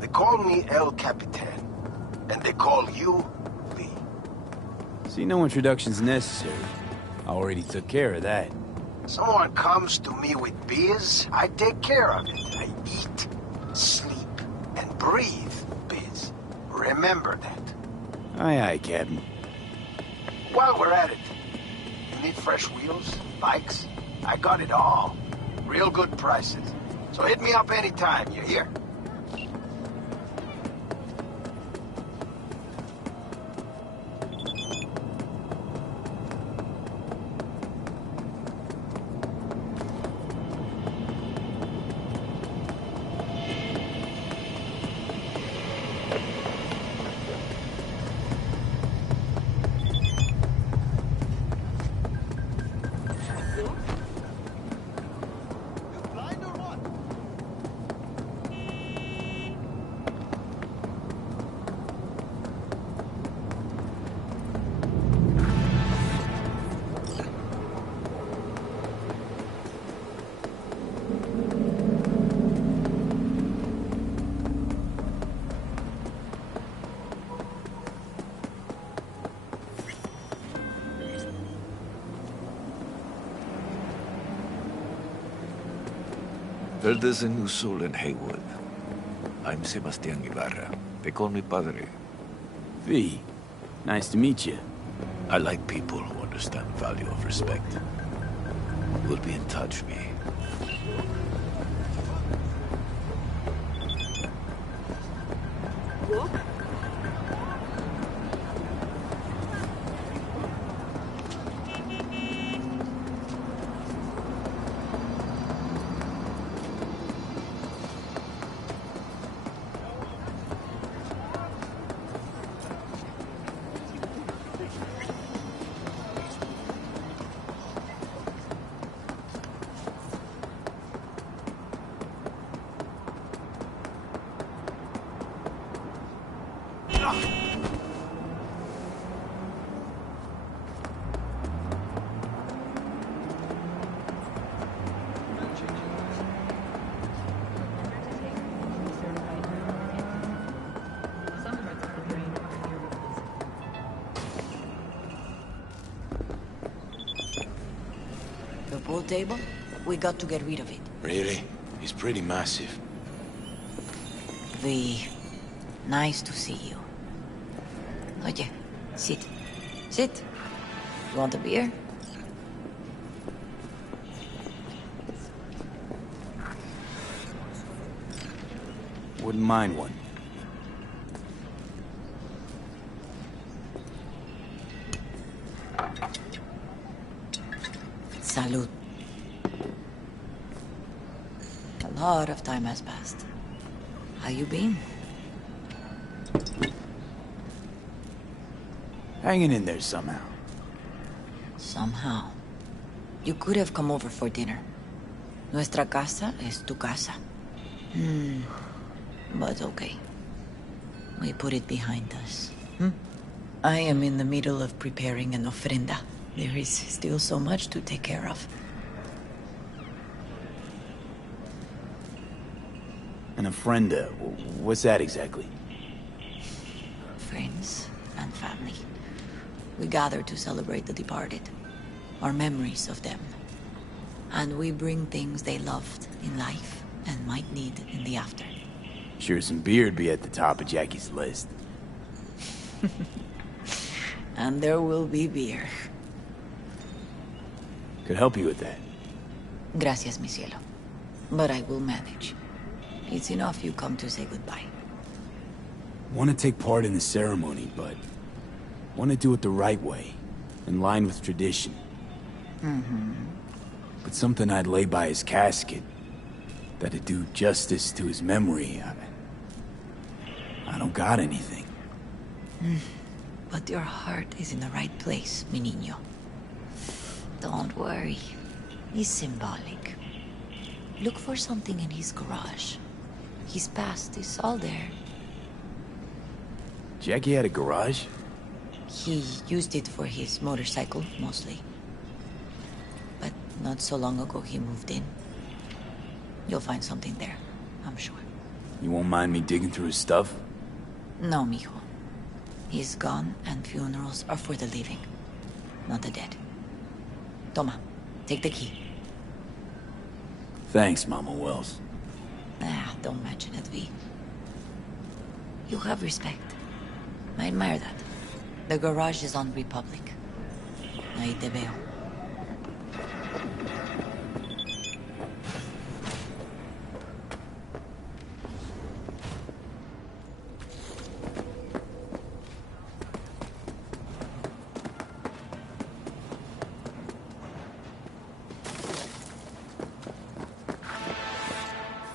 They call me El Capitan, and they call you V. See, no introduction's necessary. I already took care of that. Someone comes to me with biz, I take care of it. I eat, sleep, and breathe biz. Remember that. Aye, aye, Captain. While we're at it, you need fresh wheels, bikes? I got it all. Real good prices. So hit me up anytime, you hear? Heard there's a new soul in Haywood. I'm Sebastian Ibarra. They call me Padre. V, nice to meet you. I like people who understand the value of respect. We'll be in touch, V. The pool table? We got to get rid of it. Really? He's pretty massive. V, nice to see you. Oye, sit. Sit. You want a beer? Wouldn't mind one. Salud. A lot of time has passed. How you been? Hanging in there somehow. Somehow. You could have come over for dinner. Nuestra casa es tu casa. But okay. We put it behind us. I am in the middle of preparing an ofrenda. There is still so much to take care of. An ofrenda? What's that exactly? Friends and family. We gather to celebrate the departed. Our memories of them. And we bring things they loved in life and might need in the after. Sure some beer'd be at the top of Jackie's list. And there will be beer. Could help you with that. Gracias, mi cielo. But I will manage. It's enough you come to say goodbye. Want to take part in the ceremony, but want to do it the right way, in line with tradition. But something I'd lay by his casket, that'd do justice to his memory. I don't got anything. But your heart is in the right place, mi niño. Don't worry. It's symbolic. Look for something in his garage. His past is all there. Jackie had a garage? He used it for his motorcycle, mostly. But not so long ago he moved in. You'll find something there, I'm sure. You won't mind me digging through his stuff? No, mijo. He's gone, and funerals are for the living, not the dead. Toma, take the key. Thanks, Mama Wells. Don't mention it, V. You have respect. I admire that. The garage is on Republic. Ahí te veo.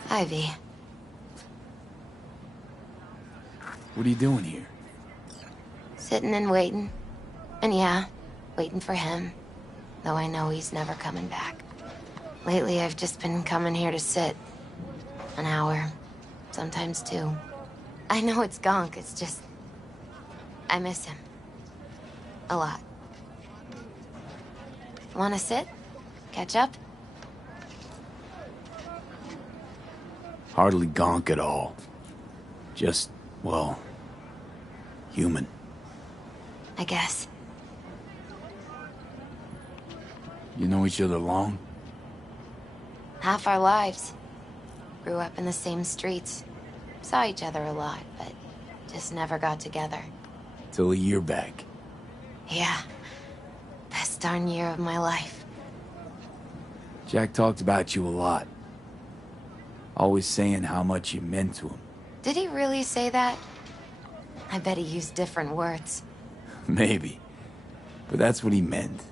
Ivy. What are you doing here? Sitting and waiting. And yeah, waiting for him. Though I know he's never coming back. Lately, I've just been coming here to sit. An hour. Sometimes two. I know it's gonk, it's just... I miss him. A lot. Wanna sit? Catch up? Hardly gonk at all. Just, well, human. I guess. You know each other long? Half our lives. Grew up in the same streets. Saw each other a lot, but just never got together. Till a year back. Yeah. Best darn year of my life. Jack talked about you a lot. Always saying how much you meant to him. Did he really say that? I bet he used different words. Maybe. But that's what he meant.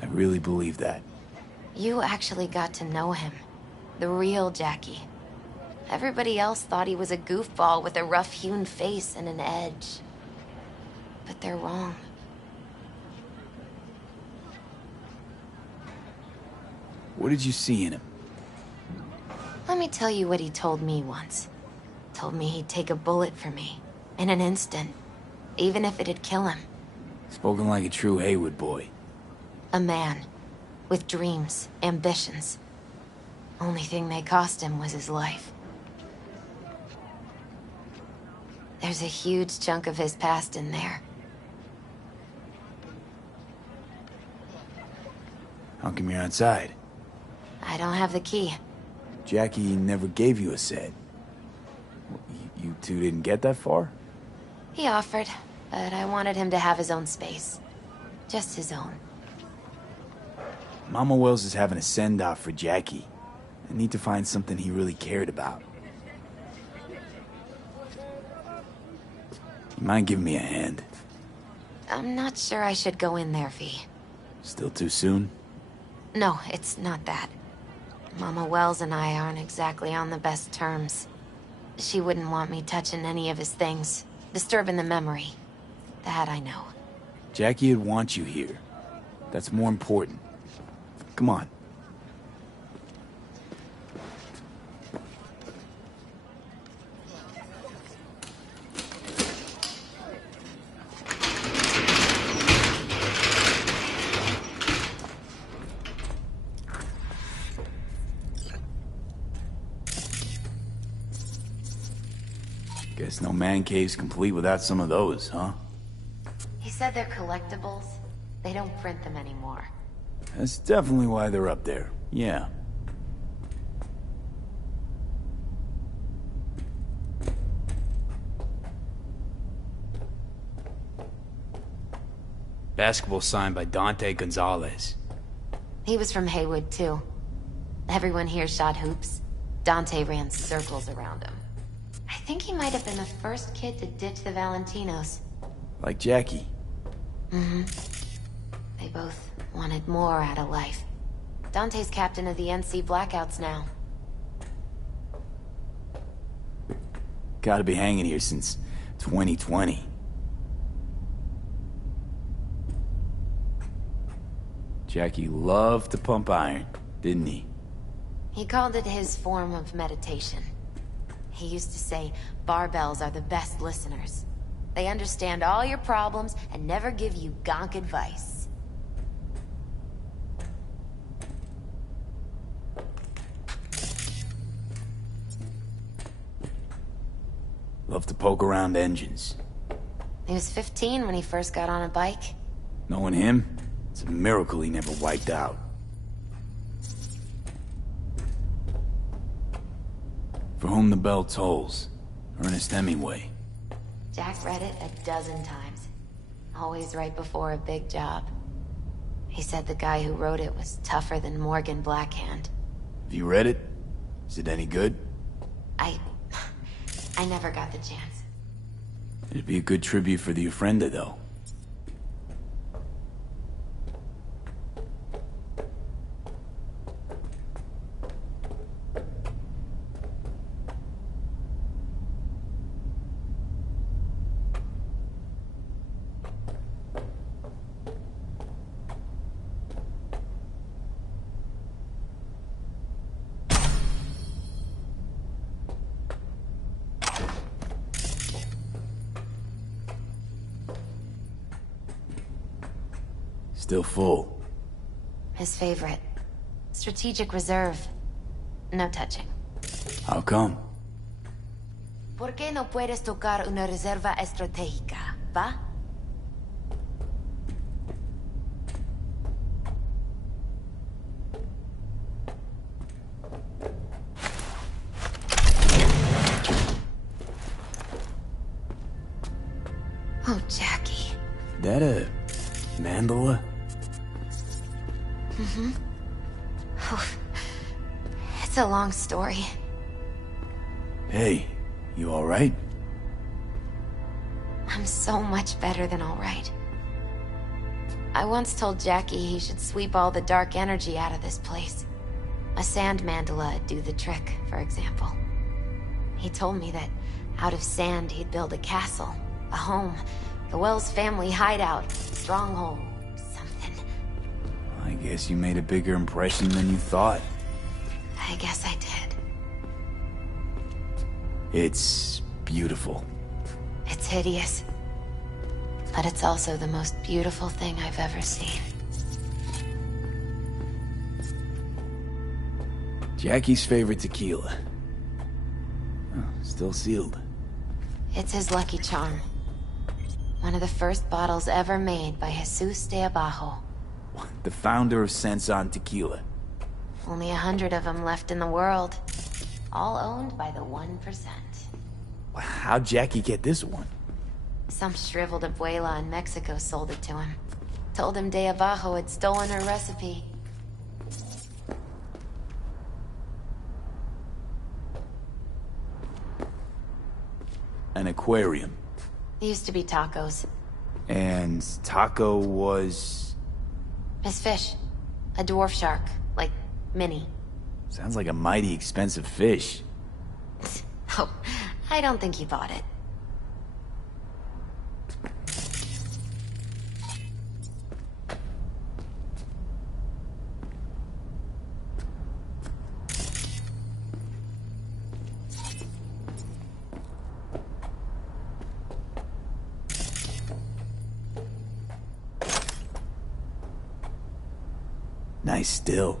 I really believe that. You actually got to know him. The real Jackie. Everybody else thought he was a goofball with a rough-hewn face and an edge. But they're wrong. What did you see in him? Let me tell you what he told me once. Told me he'd take a bullet for me. In an instant. Even if it'd kill him. Spoken like a true Haywood boy. A man. With dreams, ambitions. Only thing they cost him was his life. There's a huge chunk of his past in there. How come you're outside? I don't have the key. Jackie never gave you a set. You two didn't get that far? He offered, but I wanted him to have his own space. Just his own. Mama Wells is having a send-off for Jackie. I need to find something he really cared about. You mind giving me a hand? I'm not sure I should go in there, V. Still too soon? No, it's not that. Mama Wells and I aren't exactly on the best terms. She wouldn't want me touching any of his things, disturbing the memory. That I know. Jackie would want you here. That's more important. Come on. Guess no man cave's complete without some of those, huh? He said they're collectibles. They don't print them anymore. That's definitely why they're up there. Yeah. Basketball signed by Dante Gonzalez. He was from Haywood, too. Everyone here shot hoops. Dante ran circles around him. I think he might have been the first kid to ditch the Valentinos. Like Jackie. Mm-hmm. They both wanted more out of life. Dante's captain of the NC Blackouts now. Gotta be hanging here since 2020. Jackie loved to pump iron, didn't he? He called it his form of meditation. He used to say, barbells are the best listeners. They understand all your problems and never give you gonk advice. poke around engines. He was 15 when he first got on a bike. Knowing him, it's a miracle he never wiped out. For whom the bell tolls. Ernest Hemingway. Jack read it a dozen times. Always right before a big job. He said the guy who wrote it was tougher than Morgan Blackhand. Have you read it? Is it any good? I never got the chance. It'd be a good tribute for the Ofrenda, though. Still full. His favorite. Strategic reserve. No touching. How come? ¿Por qué no puedes tocar una reserva estratégica, va? Oh, Jackie. That a mandala? Mm-hmm. It's a long story. Hey, you alright? I'm so much better than alright. I once told Jackie he should sweep all the dark energy out of this place. A sand mandala'd do the trick, for example. He told me that out of sand he'd build a castle, a home, the Wells family hideout, stronghold, something. I guess you made a bigger impression than you thought. I guess I did. It's beautiful. It's hideous. But it's also the most beautiful thing I've ever seen. Jackie's favorite tequila. Oh, still sealed. It's his lucky charm. One of the first bottles ever made by Jesus de Abajo. The founder of Sensan Tequila. Only 100 of them left in the world. All owned by the 1%. How'd Jackie get this one? Some shriveled abuela in Mexico sold it to him. Told him de Abajo had stolen her recipe. An aquarium. Used to be tacos. And Taco was... His fish. A dwarf shark. Like, mini. Sounds like a mighty expensive fish. Oh, I don't think he bought it. Nice still.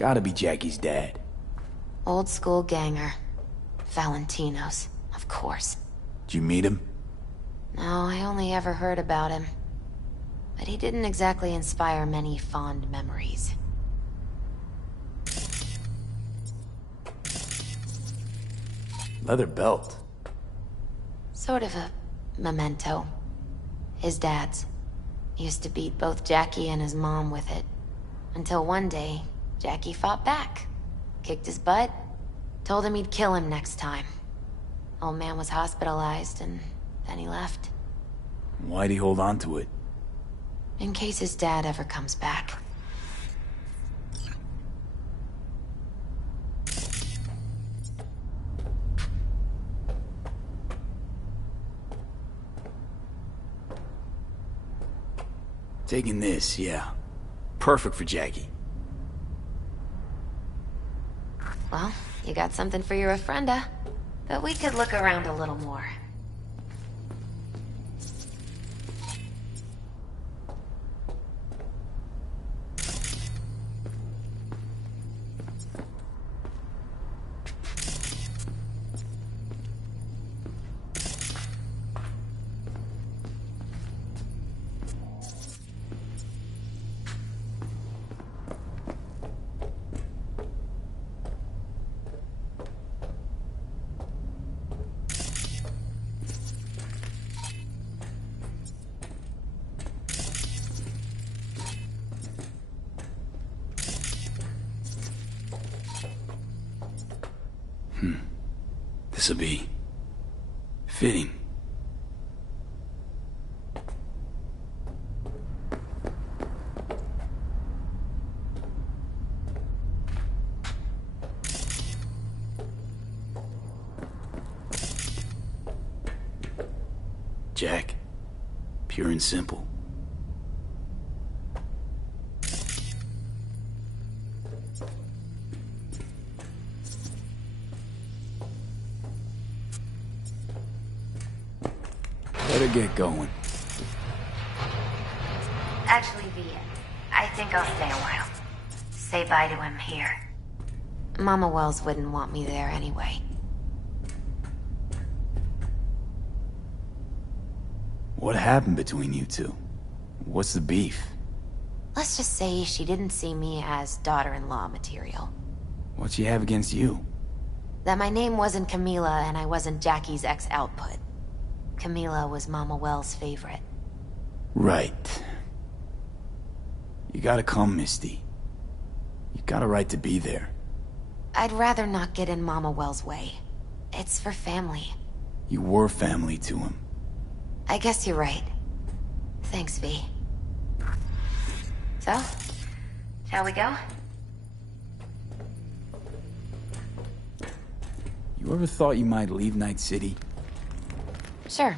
gotta be Jackie's dad. Old school ganger. Valentino's, of course. Did you meet him? No, I only ever heard about him. But he didn't exactly inspire many fond memories. Leather belt. Sort of a memento. His dad's. Used to beat both Jackie and his mom with it. Until one day, Jackie fought back. Kicked his butt. Told him he'd kill him next time. Old man was hospitalized, and then he left. Why'd he hold on to it? In case his dad ever comes back. Taking this, yeah. Perfect for Jackie. Well, you got something for your ofrenda. But we could look around a little more. This'll be fitting. Jack, pure and simple. Better get going. Actually, V, I think I'll stay a while. Say bye to him here. Mama Wells wouldn't want me there anyway. What happened between you two? What's the beef? Let's just say she didn't see me as daughter-in-law material. What she have against you? That my name wasn't Camila and I wasn't Jackie's ex-output. Camila was Mama Wells' favorite. Right. You gotta come, Misty. You got a right to be there. I'd rather not get in Mama Wells' way. It's for family. You were family to him. I guess you're right. Thanks, V. So, shall we go? You ever thought you might leave Night City? Sure.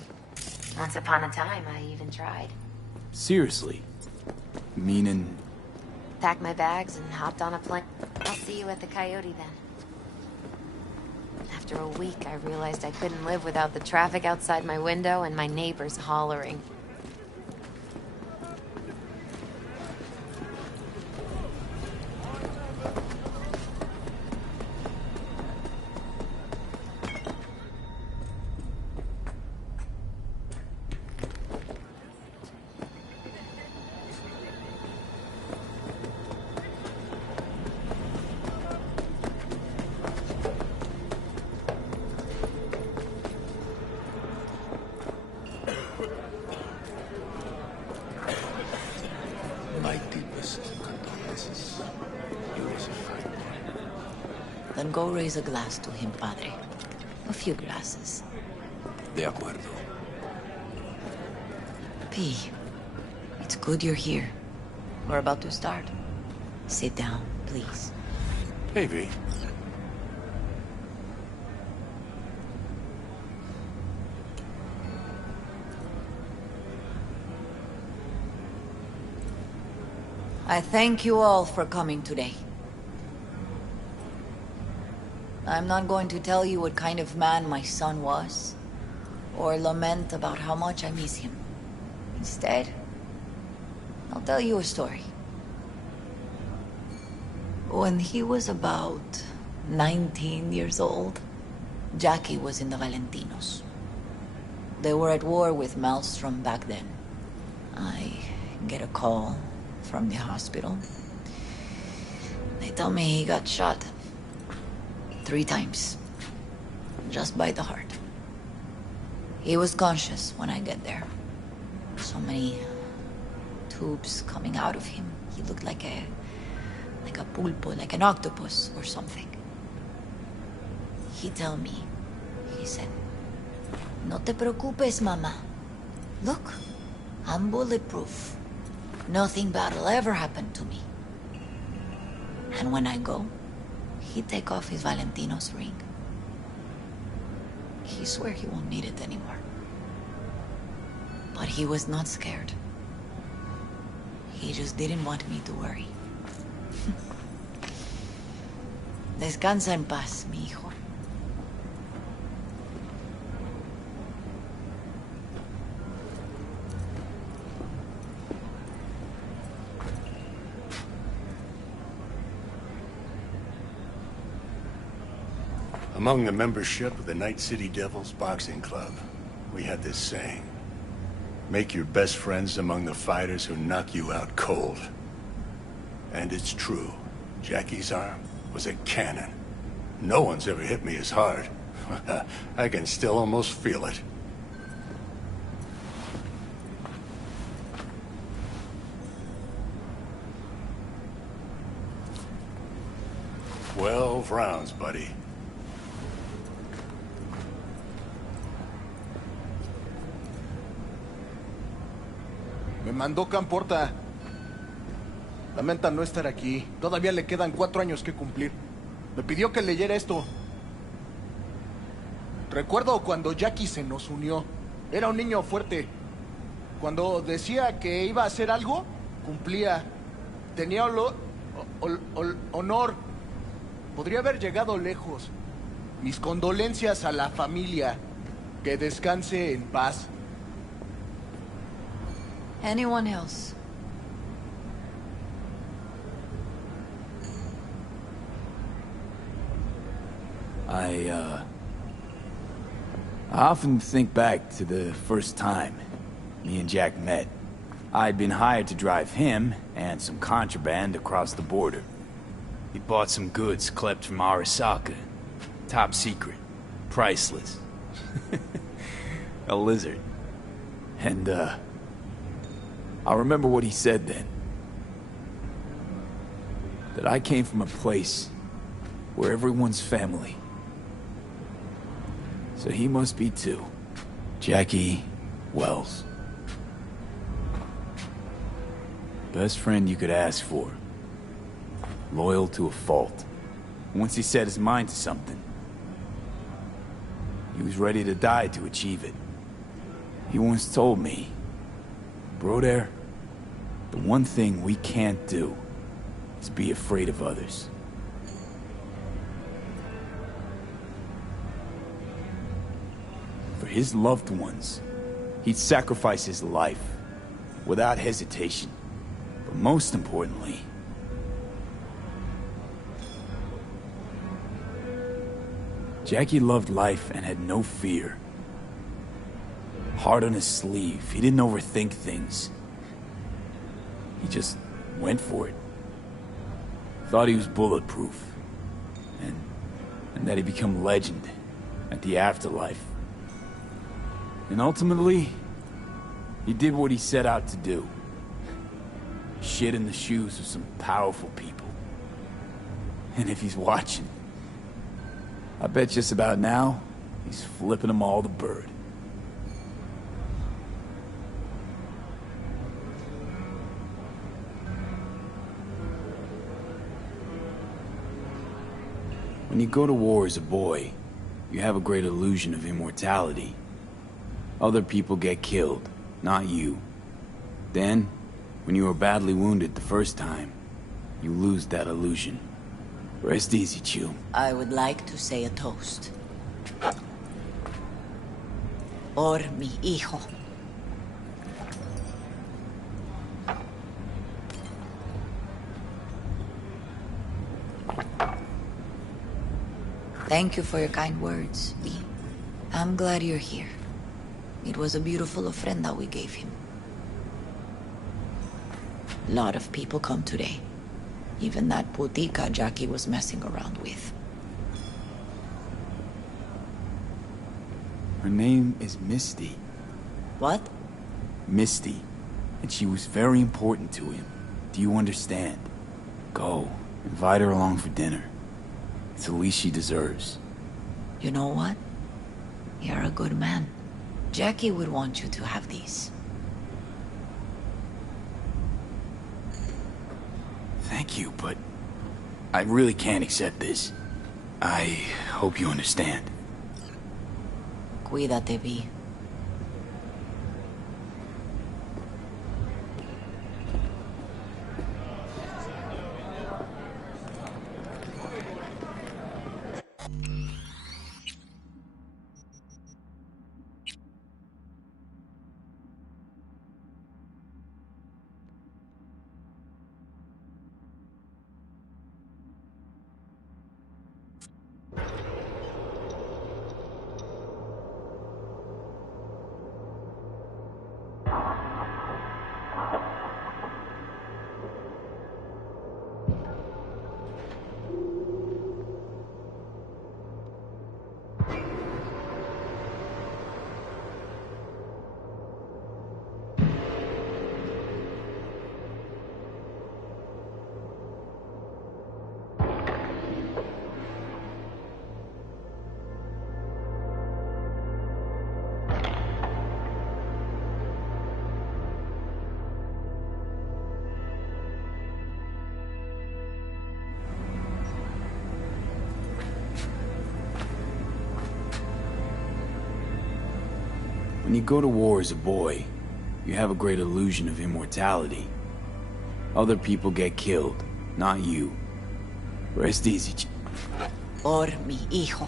Once upon a time, I even tried. Seriously? Meaning... Packed my bags and hopped on a plane. I'll see you at the Coyote then. After a week, I realized I couldn't live without the traffic outside my window and my neighbors hollering. My deepest condolences. He was a fine boy. Then go raise a glass to him, Padre. A few glasses. De acuerdo. P, it's good you're here. We're about to start. Sit down, please. Hey, V. I thank you all for coming today. I'm not going to tell you what kind of man my son was, or lament about how much I miss him. Instead, I'll tell you a story. When he was about 19 years old, Jackie was in the Valentinos. They were at war with Maelstrom back then. I get a call from the hospital. They tell me he got shot 3 times, just by the heart. He was conscious when I get there. So many tubes coming out of him. He looked like a pulpo, like an octopus or something. He tell me, he said, "No te preocupes, mama. Look, I'm bulletproof. Nothing bad will ever happen to me." And when I go, he take off his Valentino's ring. He swear he won't need it anymore. But he was not scared. He just didn't want me to worry. Descansa en paz, mi hijo. Among the membership of the Night City Devils Boxing Club, we had this saying: make your best friends among the fighters who knock you out cold. And it's true. Jackie's arm was a cannon. No one's ever hit me as hard. I can still almost feel it. "12 rounds, buddy." Me mandó Camporta. Lamenta no estar aquí. Todavía le quedan 4 años que cumplir. Me pidió que leyera esto. Recuerdo cuando Jackie se nos unió. Era un niño fuerte. Cuando decía que iba a hacer algo, cumplía. Tenía honor. Podría haber llegado lejos. Mis condolencias a la familia. Que descanse en paz. Anyone else? I often think back to the first time me and Jack met. I'd been hired to drive him and some contraband across the border. He bought some goods clipped from Arasaka. Top secret. Priceless. A lizard. And, I remember what he said then. That I came from a place where everyone's family. So he must be too. Jackie Wells. Best friend you could ask for. Loyal to a fault. Once he set his mind to something, he was ready to die to achieve it. He once told me, "Broder, the one thing we can't do is be afraid of others." For his loved ones, he'd sacrifice his life without hesitation. But most importantly, Jackie loved life and had no fear. Heart on his sleeve, he didn't overthink things. He just went for it. Thought he was bulletproof. And that he'd become legend at the afterlife. And ultimately, he did what he set out to do. Shit in the shoes of some powerful people. And if he's watching, I bet just about now, he's flipping them all the bird. When you go to war as a boy, you have a great illusion of immortality. Other people get killed, not you. Then, when you are badly wounded the first time, you lose that illusion. Rest easy, Chew. I would like to say a toast. Por mi hijo. Thank you for your kind words, V. I'm glad you're here. It was a beautiful ofrenda we gave him. A lot of people come today. Even that putica Jackie was messing around with. Her name is Misty. What? Misty. And she was very important to him. Do you understand? Go. Invite her along for dinner. It's the least she deserves. You know what? You're a good man. Jackie would want you to have these. Thank you, but I really can't accept this. I hope you understand. Cuídate, V. When you go to war as a boy, you have a great illusion of immortality. Other people get killed, not you. Rest easy. Por mi hijo.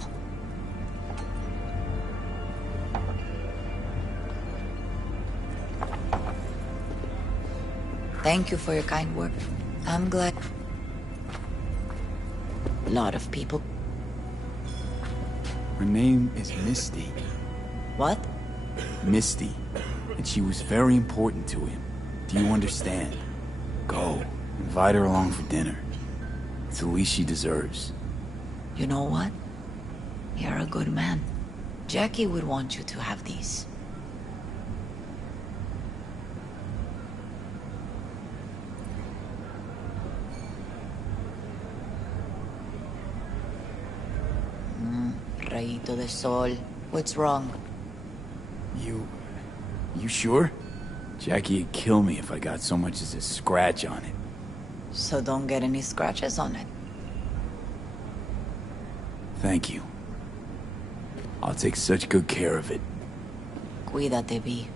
Thank you for your kind word. I'm glad. A lot of people. Her name is Misty. What? Misty. And she was very important to him. Do you understand? Go. Invite her along for dinner. It's the least she deserves. You know what? You're a good man. Jackie would want you to have these. Rayito de sol. What's wrong? You sure? Jackie would kill me if I got so much as a scratch on it. So don't get any scratches on it. Thank you. I'll take such good care of it. Cuídate, V.